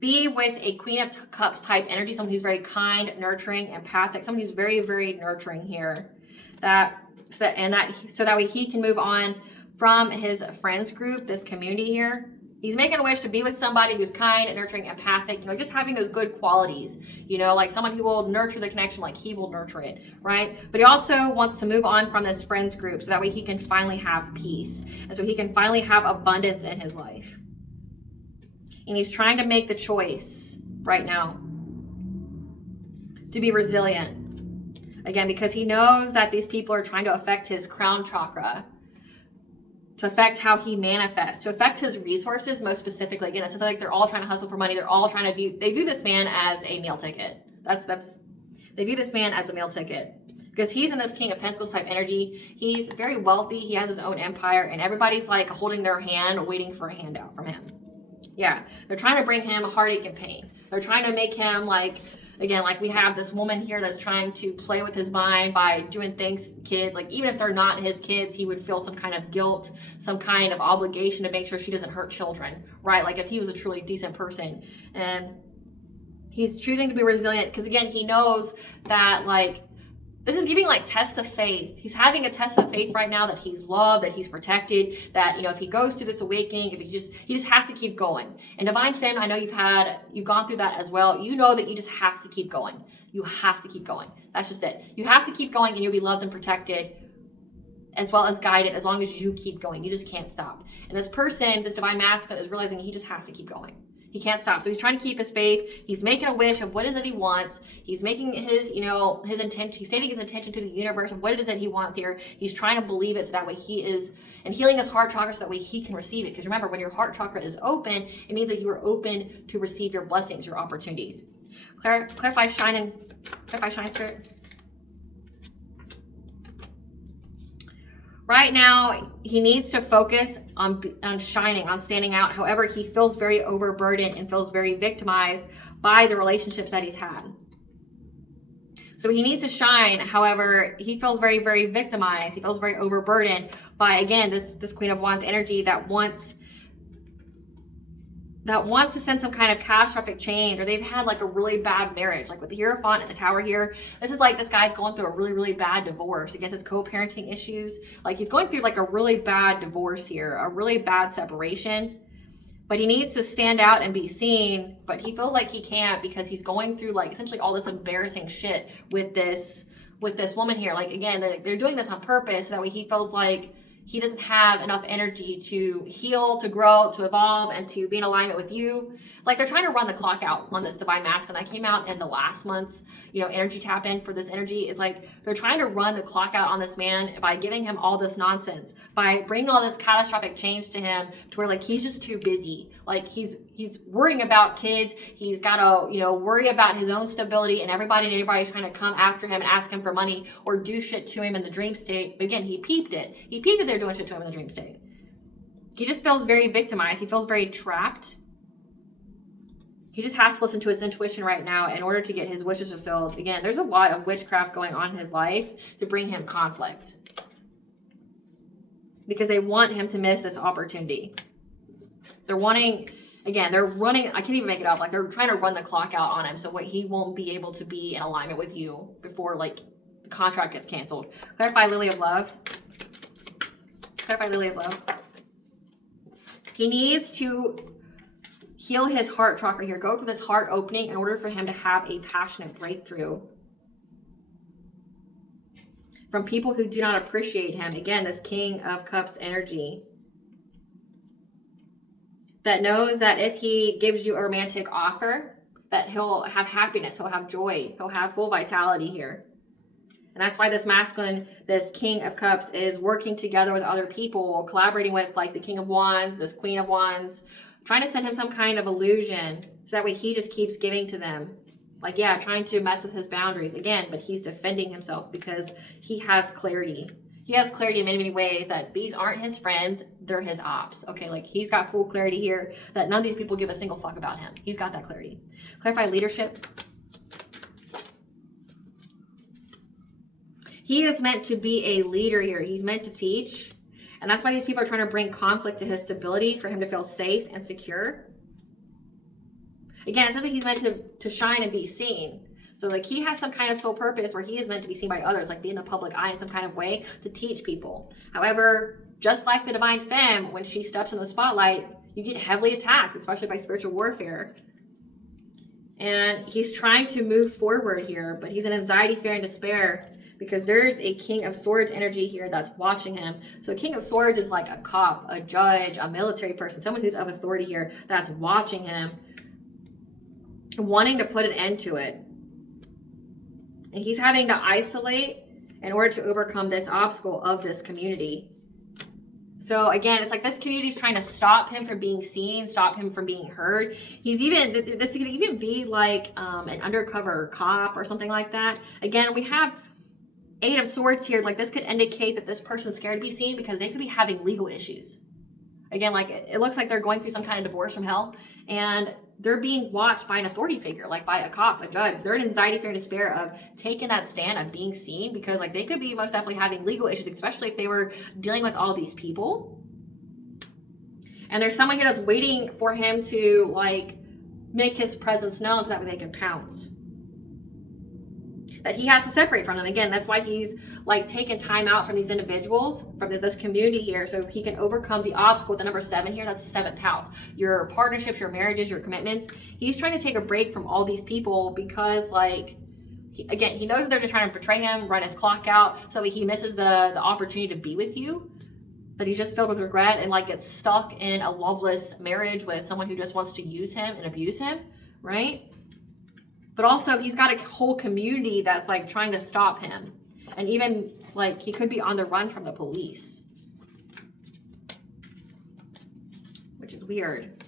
be with a Queen of Cups type energy, someone who's very kind, nurturing, empathic, someone who's very, very nurturing here. So that way he can move on from his friends group, this community here. He's making a wish to be with somebody who's kind, nurturing, empathic, you know, just having those good qualities, you know, like someone who will nurture the connection like he will nurture it, right? But he also wants to move on from this friends group so that way he can finally have peace. And so he can finally have abundance in his life. And he's trying to make the choice right now to be resilient. Again, because he knows that these people are trying to affect his crown chakra, to affect how he manifests, to affect his resources most specifically. Again, it's like they're all trying to hustle for money. They're all trying to they view this man as a meal ticket. They view this man as a meal ticket. Because he's in this King of Pentacles type energy. He's very wealthy. He has his own empire. And everybody's like holding their hand, waiting for a handout from him. Yeah, they're trying to bring him heartache and pain. They're trying to make him like, again, like we have this woman here that's trying to play with his mind by doing things to kids. Like even if they're not his kids, he would feel some kind of guilt, some kind of obligation to make sure she doesn't hurt children, right? Like if he was a truly decent person. And he's choosing to be resilient because again, he knows that like, this is giving like tests of faith. He's having a test of faith right now that he's loved, that he's protected, that, you know, if he goes through this awakening, if he just has to keep going. And Divine Femme, I know you've gone through that as well. You know that you just have to keep going. You have to keep going. That's just it. You have to keep going and you'll be loved and protected as well as guided as long as you keep going. You just can't stop. And this person, this Divine Masculine, is realizing he just has to keep going. He can't stop. So he's trying to keep his faith. He's making a wish of what is it he wants. He's making his, you know, his intention. He's stating his intention to the universe of what it is that he wants here. He's trying to believe it so that way he is, and healing his heart chakra so that way he can receive it. Because remember, when your heart chakra is open, it means that you are open to receive your blessings, your opportunities. Clarify, shine, Spirit. Right now, he needs to focus on shining, on standing out. However, he feels very overburdened and feels very victimized by the relationships that he's had. So he needs to shine. However, he feels very, very victimized. He feels very overburdened by, again, this Queen of Wands energy that wants to send some kind of catastrophic change, or they've had like a really bad marriage. Like with the Hierophant at the tower here, this is like this guy's going through a really, really bad divorce. Against his co-parenting issues. Like he's going through like a really bad divorce here, a really bad separation. But he needs to stand out and be seen, but he feels like he can't because he's going through like essentially all this embarrassing shit with this woman here. Like again, they're doing this on purpose so that way he feels like he doesn't have enough energy to heal, to grow, to evolve, and to be in alignment with you. Like they're trying to run the clock out on this Divine Masculine. That came out in the last month's, you know, energy tap in for this energy. It's like they're trying to run the clock out on this man by giving him all this nonsense, by bringing all this catastrophic change to him to where like he's just too busy. Like he's worrying about kids. He's got to, you know, worry about his own stability, and everybody's trying to come after him and ask him for money or do shit to him in the dream state. But again, he peeped it. He peeped it. They're doing shit to him in the dream state. He just feels very victimized. He feels very trapped. He just has to listen to his intuition right now in order to get his wishes fulfilled. Again, there's a lot of witchcraft going on in his life to bring him conflict. Because they want him to miss this opportunity. They're running, I can't even make it up. Like they're trying to run the clock out on him so he won't be able to be in alignment with you before like the contract gets canceled. Clarify, Lily of Love. Clarify, Lily of Love. He needs to heal his heart chakra here. Go through this heart opening in order for him to have a passionate breakthrough from people who do not appreciate him. Again, this King of Cups energy that knows that if he gives you a romantic offer, that he'll have happiness, he'll have joy, he'll have full vitality here. And that's why this masculine, this King of Cups, is working together with other people, collaborating with like the King of Wands, this Queen of Wands, trying to send him some kind of illusion so that way he just keeps giving to them. Like, yeah, trying to mess with his boundaries again, but he's defending himself because he has clarity. He has clarity in many, many ways that these aren't his friends, they're his ops. Okay, like he's got full clarity here that none of these people give a single fuck about him. He's got that clarity. Clarify leadership. He is meant to be a leader here. He's meant to teach. And that's why these people are trying to bring conflict to his stability for him to feel safe and secure. Again, it says that he's meant to shine and be seen. So like he has some kind of sole purpose where he is meant to be seen by others, like be in the public eye in some kind of way to teach people. However, just like the divine femme, when she steps in the spotlight, you get heavily attacked, especially by spiritual warfare. And he's trying to move forward here, but he's in anxiety, fear, and despair because there's a King of Swords energy here that's watching him. So a King of Swords is like a cop, a judge, a military person, someone who's of authority here that's watching him, wanting to put an end to it. And he's having to isolate in order to overcome this obstacle of this community. So again, it's like this community is trying to stop him from being seen, stop him from being heard. He's even, this could even be like an undercover cop or something like that. Again, we have Eight of Swords here. Like this could indicate that this person's scared to be seen because they could be having legal issues. Again, like it looks like they're going through some kind of divorce from hell and they're being watched by an authority figure, like by a cop, a judge. They're in anxiety, fear, and despair of taking that stand of being seen because like they could be most definitely having legal issues, especially if they were dealing with all these people. And there's someone here that's waiting for him to like make his presence known so that way they can pounce. That he has to separate from them. Again, that's why he's like taking time out from these individuals, from this community here, so he can overcome the obstacle with the number 7 here. That's the 7th house. Your partnerships, your marriages, your commitments. He's trying to take a break from all these people because like, again, he knows they're just trying to betray him, run his clock out, so he misses the opportunity to be with you. But he's just filled with regret and like gets stuck in a loveless marriage with someone who just wants to use him and abuse him, right? But also he's got a whole community that's like trying to stop him. And even like he could be on the run from the police. Which is weird.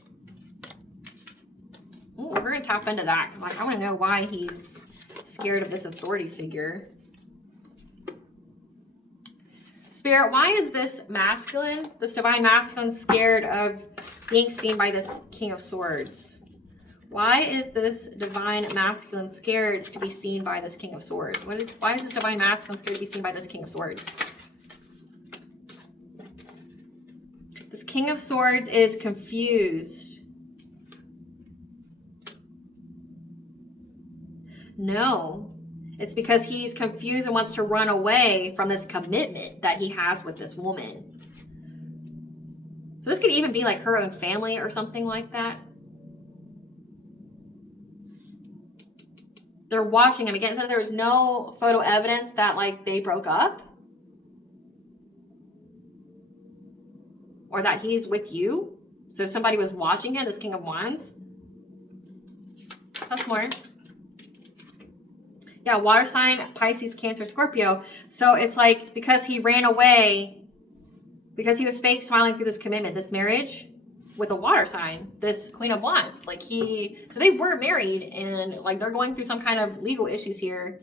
Ooh, we're going to tap into that because like I want to know why he's scared of this authority figure. Spirit, why is this masculine, this divine masculine, scared of being seen by this King of Swords? Why is this divine masculine scared to be seen by this King of Swords? Why is this divine masculine scared to be seen by this King of Swords? This King of Swords is confused. No, it's because he's confused and wants to run away from this commitment that he has with this woman. So this could even be like her own family or something like that. They're watching him. Again, so there was no photo evidence that like they broke up. Or that he's with you. So somebody was watching him, this King of Wands. That's more. Yeah, water sign, Pisces, Cancer, Scorpio. So it's like because he ran away, because he was fake smiling through this commitment, this marriage with a water sign, this Queen of Wands. Like so they were married and like they're going through some kind of legal issues here.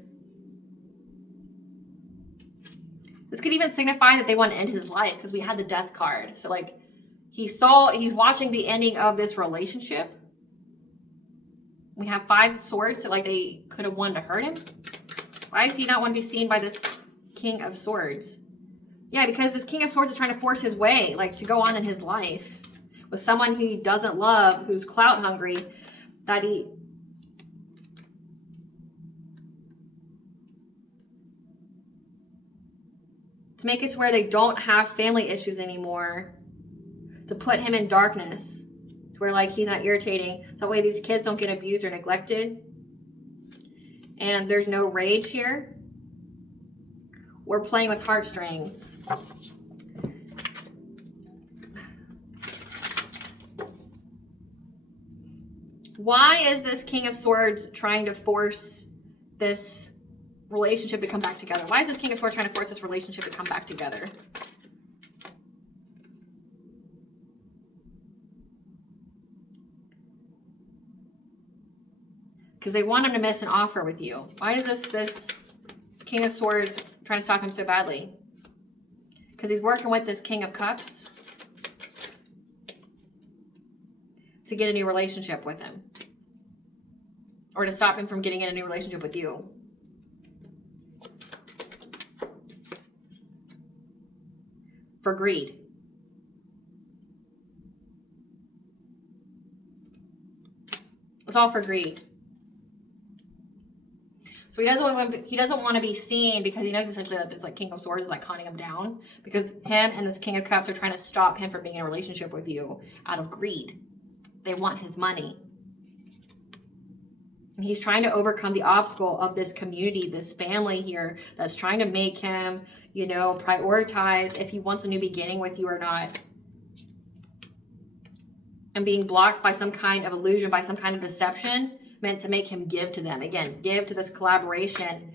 This could even signify that they want to end his life because we had the Death card. So like he's watching the ending of this relationship. We have 5 of Swords, so like they could have wanted to hurt him. Why does he not want to be seen by this King of Swords? Yeah, because this King of Swords is trying to force his way, like to go on in his life with someone who he doesn't love, who's clout hungry, to make it to where they don't have family issues anymore, to put him in darkness, to where like he's not irritating, so that way these kids don't get abused or neglected. And there's no rage here. We're playing with heartstrings. Why is this King of Swords trying to force this relationship to come back together? Why is this King of Swords trying to force this relationship to come back together? Because they want him to miss an offer with you. Why is this King of Swords trying to stop him so badly? Because he's working with this King of Cups to get a new relationship with him. Or to stop him from getting in a new relationship with you. For greed. It's all for greed. So he doesn't want to be seen because he knows essentially that this like King of Swords is like hunting him down, because him and this King of Cups are trying to stop him from being in a relationship with you out of greed. They want his money. And he's trying to overcome the obstacle of this community, this family here that's trying to make him, you know, prioritize if he wants a new beginning with you or not. And being blocked by some kind of illusion, by some kind of deception, meant to make him give to them. Again, give to this collaboration,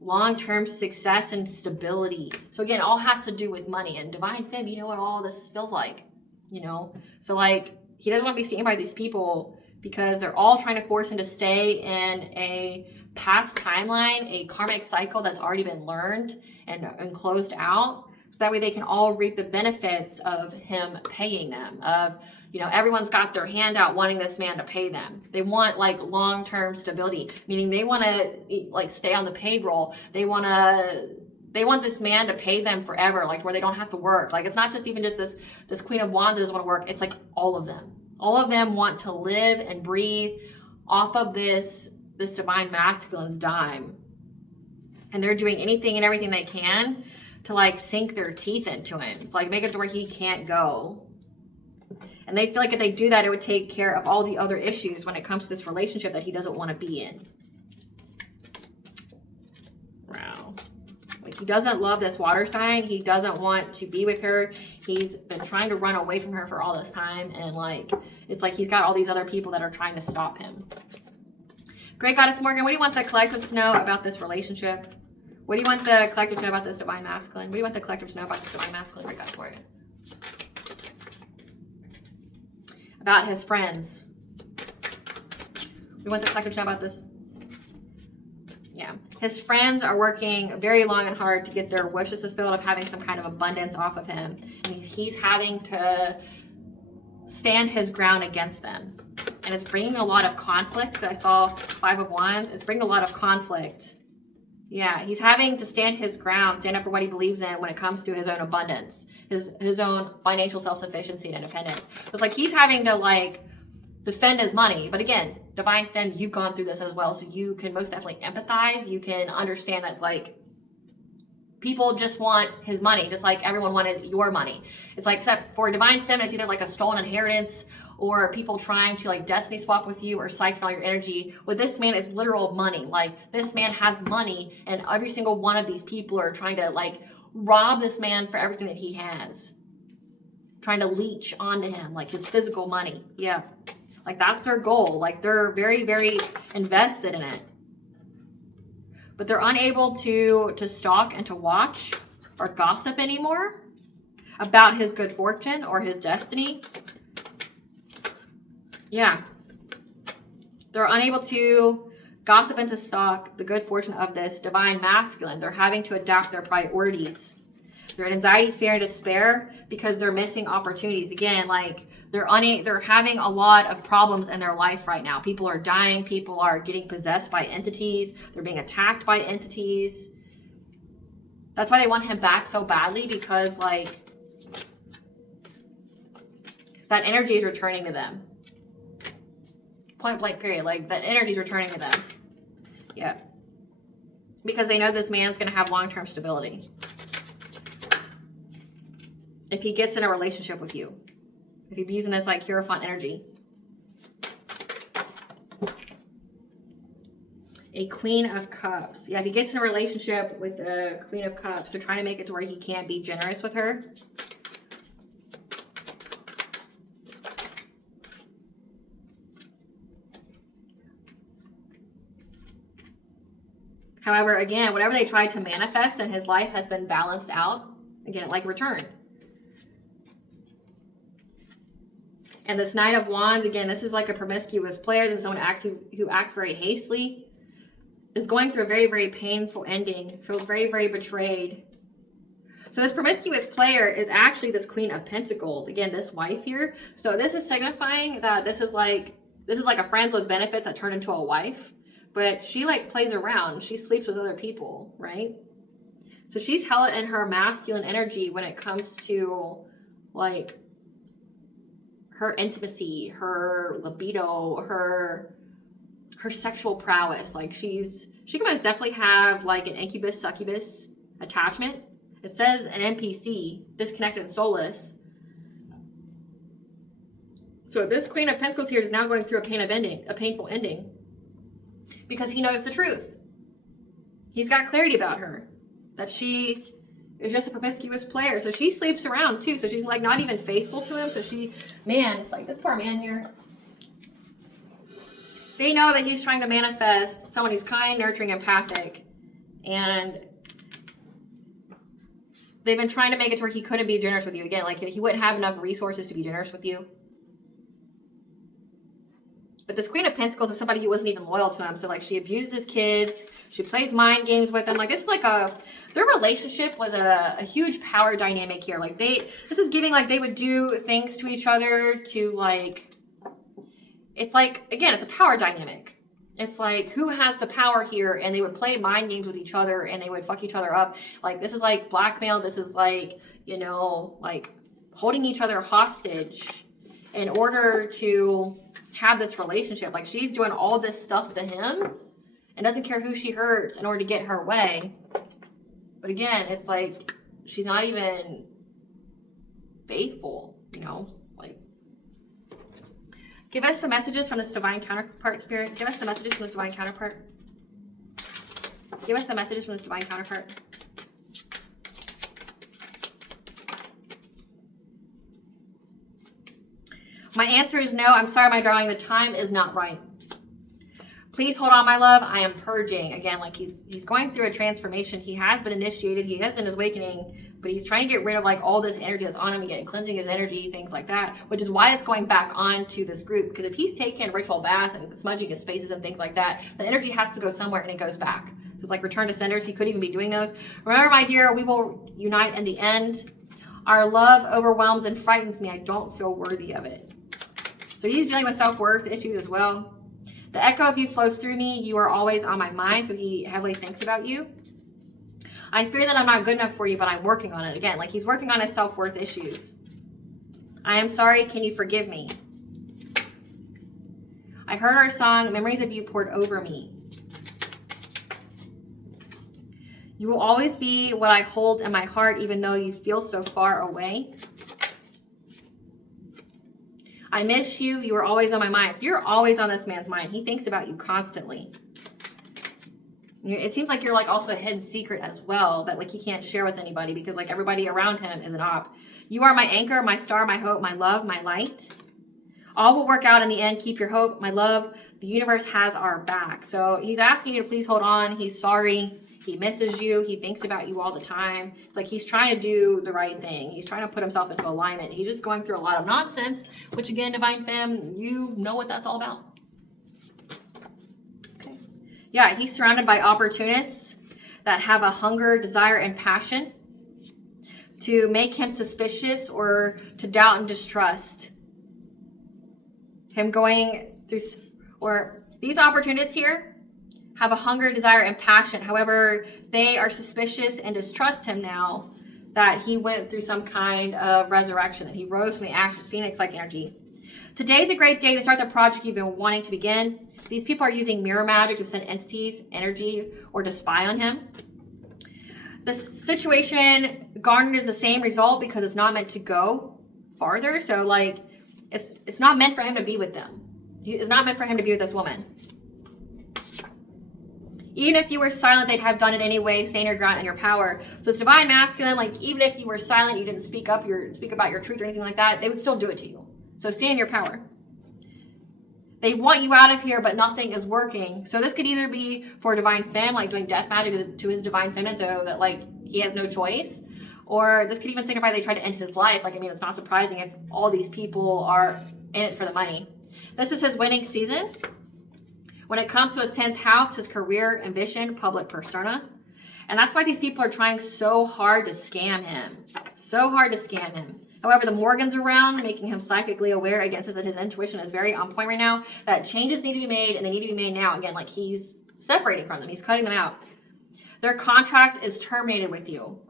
long-term success and stability. So again, all has to do with money. And Divine Fem, you know what all this feels like, you know? So like, he doesn't want to be seen by these people because they're all trying to force him to stay in a past timeline, a karmic cycle that's already been learned and closed out. So that way they can all reap the benefits of him paying them, of, you know, everyone's got their hand out wanting this man to pay them. They want like long-term stability, meaning they want to like stay on the payroll. They want this man to pay them forever, like where they don't have to work. Like it's not just even just this Queen of Wands that doesn't want to work. It's like all of them. All of them want to live and breathe off of this divine masculine's dime. And they're doing anything and everything they can to like sink their teeth into him. Like make it to where he can't go. And they feel like if they do that, it would take care of all the other issues when it comes to this relationship that he doesn't want to be in. Wow. Like he doesn't love this water sign. He doesn't want to be with her. He's been trying to run away from her for all this time. And like, it's like he's got all these other people that are trying to stop him. Great Goddess Morgan, what do you want the collective to know about this relationship? What do you want the collective to know about this divine masculine? What do you want the collective to know about this divine masculine? Great Goddess Morgan. About his friends. We want the collective to know about this. Yeah. His friends are working very long and hard to get their wishes fulfilled of having some kind of abundance off of him. And he's having to stand his ground against them. And it's bringing a lot of conflict. I saw 5 of Wands. It's bringing a lot of conflict. Yeah, he's having to stand his ground, stand up for what he believes in when it comes to his own abundance, his own financial self-sufficiency and independence. So it's like he's having to like defend his money. But again, Divine Femme, you've gone through this as well, so you can most definitely empathize. You can understand that it's like people just want his money, just like everyone wanted your money. It's like, except for Divine Femme, it's either like a stolen inheritance or people trying to like destiny swap with you or siphon all your energy. With this man, it's literal money. Like this man has money and every single one of these people are trying to like rob this man for everything that he has. Trying to leech onto him, like his physical money. Yeah. Like that's their goal. Like they're very, very invested in it. But they're unable to stalk and to watch or gossip anymore about his good fortune or his destiny. Yeah. They're unable to gossip and to stalk the good fortune of this divine masculine. They're having to adapt their priorities. They're in anxiety, fear, and despair because they're missing opportunities. Again, like they're having a lot of problems in their life right now. People are dying. People are getting possessed by entities. They're being attacked by entities. That's why they want him back so badly, because like that energy is returning to them. Point blank period. Like that energy is returning to them. Yeah. Because they know this man's going to have long-term stability. If he gets in a relationship with you. If he's using this like Hierophant energy. A Queen of Cups. Yeah, if he gets in a relationship with the Queen of Cups, they're trying to make it to where he can't be generous with her. However, again, whatever they tried to manifest in his life has been balanced out. Again, like return. And this Knight of Wands, again, this is like a promiscuous player. This is someone who acts very hastily. Is going through a very, very painful ending. Feels very, very betrayed. So this promiscuous player is actually this Queen of Pentacles. Again, this wife here. So this is signifying that this is like a friends with benefits that turned into a wife. But she like plays around. She sleeps with other people, right? So she's held in her masculine energy when it comes to like her intimacy, her libido, her sexual prowess. Like she can most definitely have like an incubus succubus attachment. It says an NPC, disconnected and soulless. So this Queen of Pentacles here is now going through a painful ending. Because he knows the truth. He's got clarity about her. That she is just a promiscuous player. So she sleeps around too. So she's like not even faithful to him. So it's like this poor man here. They know that he's trying to manifest someone who's kind, nurturing, empathic. And they've been trying to make it to where he couldn't be generous with you. Again, like he wouldn't have enough resources to be generous with you. But this Queen of Pentacles is somebody who wasn't even loyal to him. So like she abuses his kids. She plays mind games with them. Like this is like their relationship was a huge power dynamic here. Like this is giving like they would do things to each other to like, it's like, again, it's a power dynamic. It's like who has the power here, and they would play mind games with each other and they would fuck each other up. Like this is like blackmail. This is like, you know, like holding each other hostage in order to have this relationship. Like she's doing all this stuff to him and doesn't care who she hurts in order to get her way. But again, it's like she's not even faithful, you know? Like, give us some messages from this divine counterpart, Spirit. Give us the messages from this divine counterpart. Give us the messages from this divine counterpart. My answer is no. I'm sorry, my darling. The time is not right. Please hold on, my love. I am purging. Again, like he's going through a transformation. He has been initiated. He has done his awakening, but he's trying to get rid of like all this energy that's on him again, cleansing his energy, things like that, which is why it's going back onto this group. Because if he's taking ritual baths and smudging his spaces and things like that, the energy has to go somewhere and it goes back. So it's like return to senders. He couldn't even be doing those. Remember, my dear, we will unite in the end. Our love overwhelms and frightens me. I don't feel worthy of it. So he's dealing with self-worth issues as well. The echo of you flows through me. You are always on my mind. So he heavily thinks about you. I fear that I'm not good enough for you, but I'm working on it. Again, like he's working on his self-worth issues. I am sorry. Can you forgive me? I heard our song. Memories of you poured over me. You will always be what I hold in my heart, even though you feel so far away. I miss you. You are always on my mind. So you're always on this man's mind. He thinks about you constantly. It seems like you're like also a hidden secret as well that like he can't share with anybody because like everybody around him is an op. You are my anchor, my star, my hope, my love, my light. All will work out in the end. Keep your hope, my love. The universe has our back. So he's asking you to please hold on. He's sorry. He misses you. He thinks about you all the time. It's like he's trying to do the right thing. He's trying to put himself into alignment. He's just going through a lot of nonsense, which again, Divine Femme, you know what that's all about. Okay. Yeah, he's surrounded by opportunists that have a hunger, desire, and passion to make him suspicious or to doubt and distrust. Him going through, or these opportunists here, have a hunger, desire, and passion. However, they are suspicious and distrust him now that he went through some kind of resurrection, that he rose from the ashes, phoenix-like energy. Today's a great day to start the project you've been wanting to begin. These people are using mirror magic to send entities, energy, or to spy on him. The situation garnered the same result because it's not meant to go farther. So, like, it's not meant for him to be with them. It's not meant for him to be with this woman. Even if you were silent, they'd have done it anyway. Stand your ground and your power. So it's divine masculine. Like even if you were silent, you didn't speak about your truth or anything like that, they would still do it to you. So stand in your power. They want you out of here, but nothing is working. So this could either be for a divine femme, like doing death magic to his divine feminine, so that like he has no choice. Or this could even signify they try to end his life. Like, I mean, it's not surprising if all these people are in it for the money. This is his winning season. When it comes to his 10th house, his career, ambition, public persona. And that's why these people are trying so hard to scam him. So hard to scam him. However, the Morgan's around, making him psychically aware. Again, says that his intuition is very on point right now. That changes need to be made, and they need to be made now. Again, like he's separating from them. He's cutting them out. Their contract is terminated with you.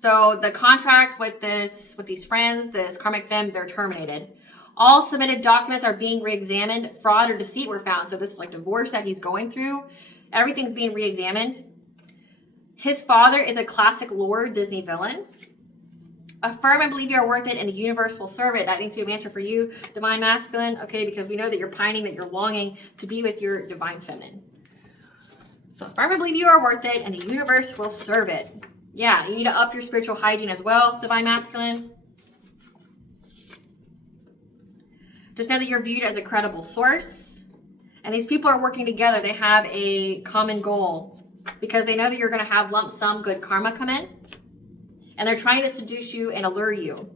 So the contract with these friends, this karmic femme, they're terminated. All submitted documents are being re-examined. Fraud or deceit were found. So this is like divorce that he's going through. Everything's being re-examined. His father is a classic lore Disney villain. Affirm and believe you are worth it, and the universe will serve it. That needs to be an answer for you, divine masculine. Okay, because we know that you're pining, that you're longing to be with your divine feminine. So affirm and believe you are worth it, and the universe will serve it. Yeah, you need to up your spiritual hygiene as well, divine masculine. Just know that you're viewed as a credible source. And these people are working together. They have a common goal because they know that you're going to have lump sum good karma come in. And they're trying to seduce you and allure you.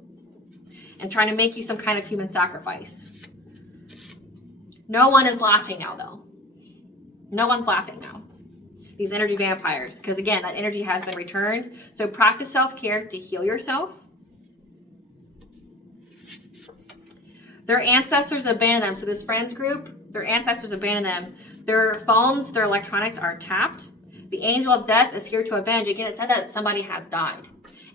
And trying to make you some kind of human sacrifice. No one is laughing now, though. No one's laughing now. These energy vampires. Because again, that energy has been returned. So practice self-care to heal yourself. Their ancestors abandoned them. So this friends group, their ancestors abandoned them. Their phones, their electronics are tapped. The angel of death is here to avenge. Again, it said that somebody has died.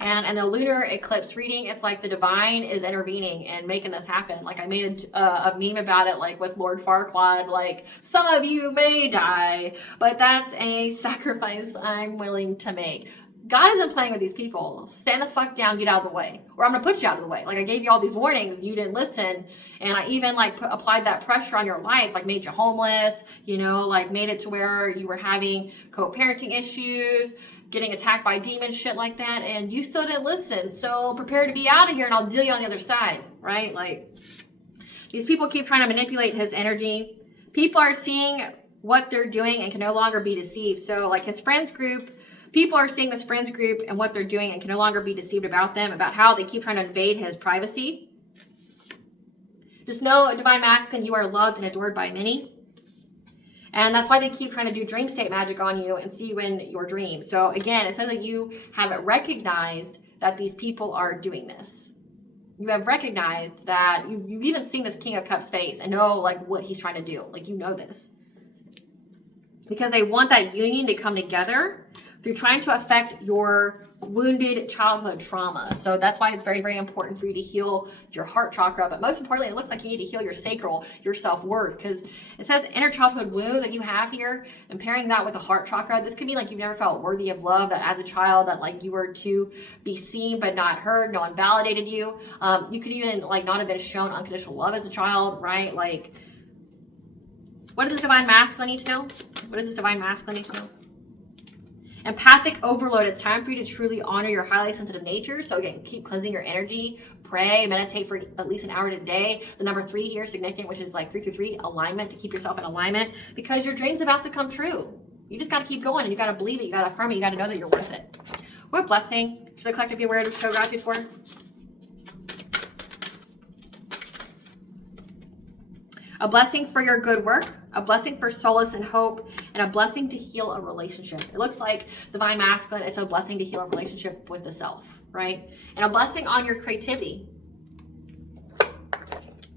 And in the lunar eclipse reading, it's like the divine is intervening and making this happen. Like I made a meme about it, like with Lord Farquaad, like some of you may die, but that's a sacrifice I'm willing to make. God isn't playing with these people. Stand the fuck down, get out of the way, or I'm gonna put you out of the way. Like I gave you all these warnings, you didn't listen, and I even like applied that pressure on your life, like made you homeless, you know, like made it to where you were having co-parenting issues, getting attacked by demons, shit like that, and you still didn't listen. So prepare to be out of here, and I'll deal you on the other side, right? Like these people keep trying to manipulate his energy. People are seeing what they're doing and can no longer be deceived. So like his friends group. People are seeing this friends group and what they're doing and can no longer be deceived about them, about how they keep trying to invade his privacy. Just know, divine masculine, you are loved and adored by many. And that's why they keep trying to do dream state magic on you and see you in your dreams. So again, it says that you have recognized that these people are doing this. You have recognized that you've even seen this King of Cups face and know like what he's trying to do. Like you know this. Because they want that union to come together through trying to affect your wounded childhood trauma. So that's why it's very, very important for you to heal your heart chakra. But most importantly, it looks like you need to heal your sacral, your self-worth. Because it says inner childhood wounds that you have here, and pairing that with the heart chakra, this could be like you've never felt worthy of love, that as a child that like you were to be seen but not heard, no one validated you. You could even like not have been shown unconditional love as a child, right? Like, what does this divine masculine need to know? What does this divine masculine need to know? Empathic overload. It's time for you to truly honor your highly sensitive nature. So again, keep cleansing your energy. Pray, meditate for at least an hour a day. The number 3 here, significant, which is like 333, alignment, to keep yourself in alignment, because your dream's about to come true. You just got to keep going, and you got to believe it. You got to affirm it. You got to know that you're worth it. What blessing should the collective be aware to show gratitude for? A blessing for your good work, a blessing for solace and hope, and a blessing to heal a relationship. It looks like divine masculine, it's a blessing to heal a relationship with the self, right? And a blessing on your creativity.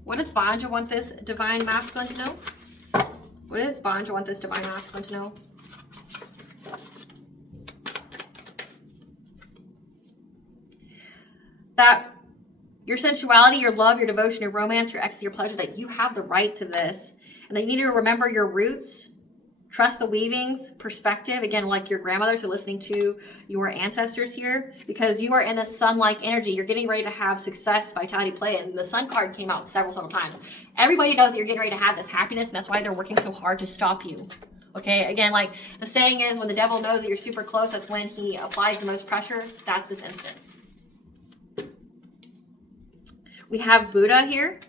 What does Banja want this divine masculine to know? What does Banja want this divine masculine to know? That your sensuality, your love, your devotion, your romance, your ecstasy, your pleasure, that you have the right to this. And that you need to remember your roots, trust the weavings, perspective. Again, like your grandmothers are listening to your ancestors here, because you are in a sun-like energy. You're getting ready to have success, vitality, play. And the sun card came out several times. Everybody knows that you're getting ready to have this happiness, and that's why they're working so hard to stop you. Okay, again, like the saying is, when the devil knows that you're super close, that's when he applies the most pressure. That's this instance. We have Buddha here.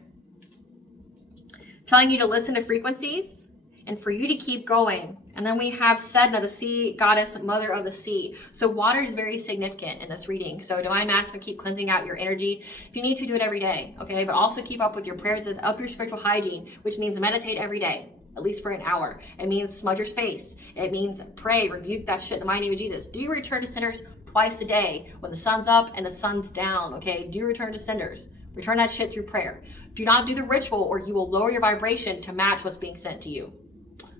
telling you to listen to frequencies and for you to keep going. And then we have Sedna, the sea goddess, mother of the sea. So water is very significant in this reading. So divine masculine, keep cleansing out your energy. If you need to, do it every day, okay? But also keep up with your prayers. It's up your spiritual hygiene, which means meditate every day, at least for an hour. It means smudge your space. It means pray, rebuke that shit in the mighty name of Jesus. Do return to sinners twice a day, when the sun's up and the sun's down, okay? Do return to senders. Return that shit through prayer. Do not do the ritual or you will lower your vibration to match what's being sent to you.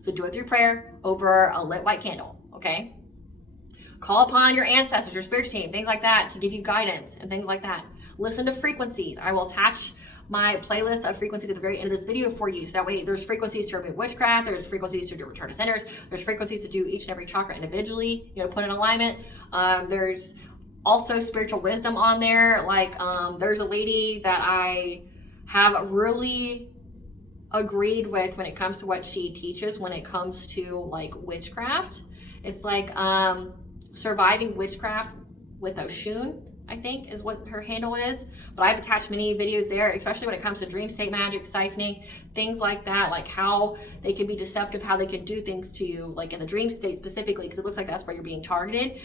So do it through prayer over a lit white candle, okay? Call upon your ancestors, your spiritual team, things like that to give you guidance and things like that. Listen to frequencies. I will attach my playlist of frequencies at the very end of this video for you. So that way there's frequencies to remove witchcraft, there's frequencies to do return to centers, there's frequencies to do each and every chakra individually, put in alignment. There's also spiritual wisdom on there. Like there's a lady that I have really agreed with when it comes to what she teaches when it comes to like witchcraft. It's like surviving witchcraft with Oshun, I think is what her handle is. But I've attached many videos there, especially when it comes to dream state magic, siphoning, things like that, like how they can be deceptive, how they can do things to you, like in the dream state specifically, because it looks like that's where you're being targeted.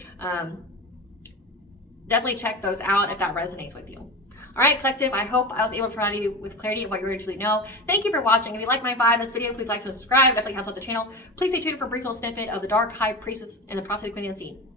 Definitely check those out if that resonates with you. All right, collective, I hope I was able to provide you with clarity of what you really truly know. Thank you for watching. If you like my vibe in this video, please like and subscribe. It definitely helps out the channel. Please stay tuned for a brief little snippet of the Dark High Priestess and the Prophecy of the Queen of the Unseen.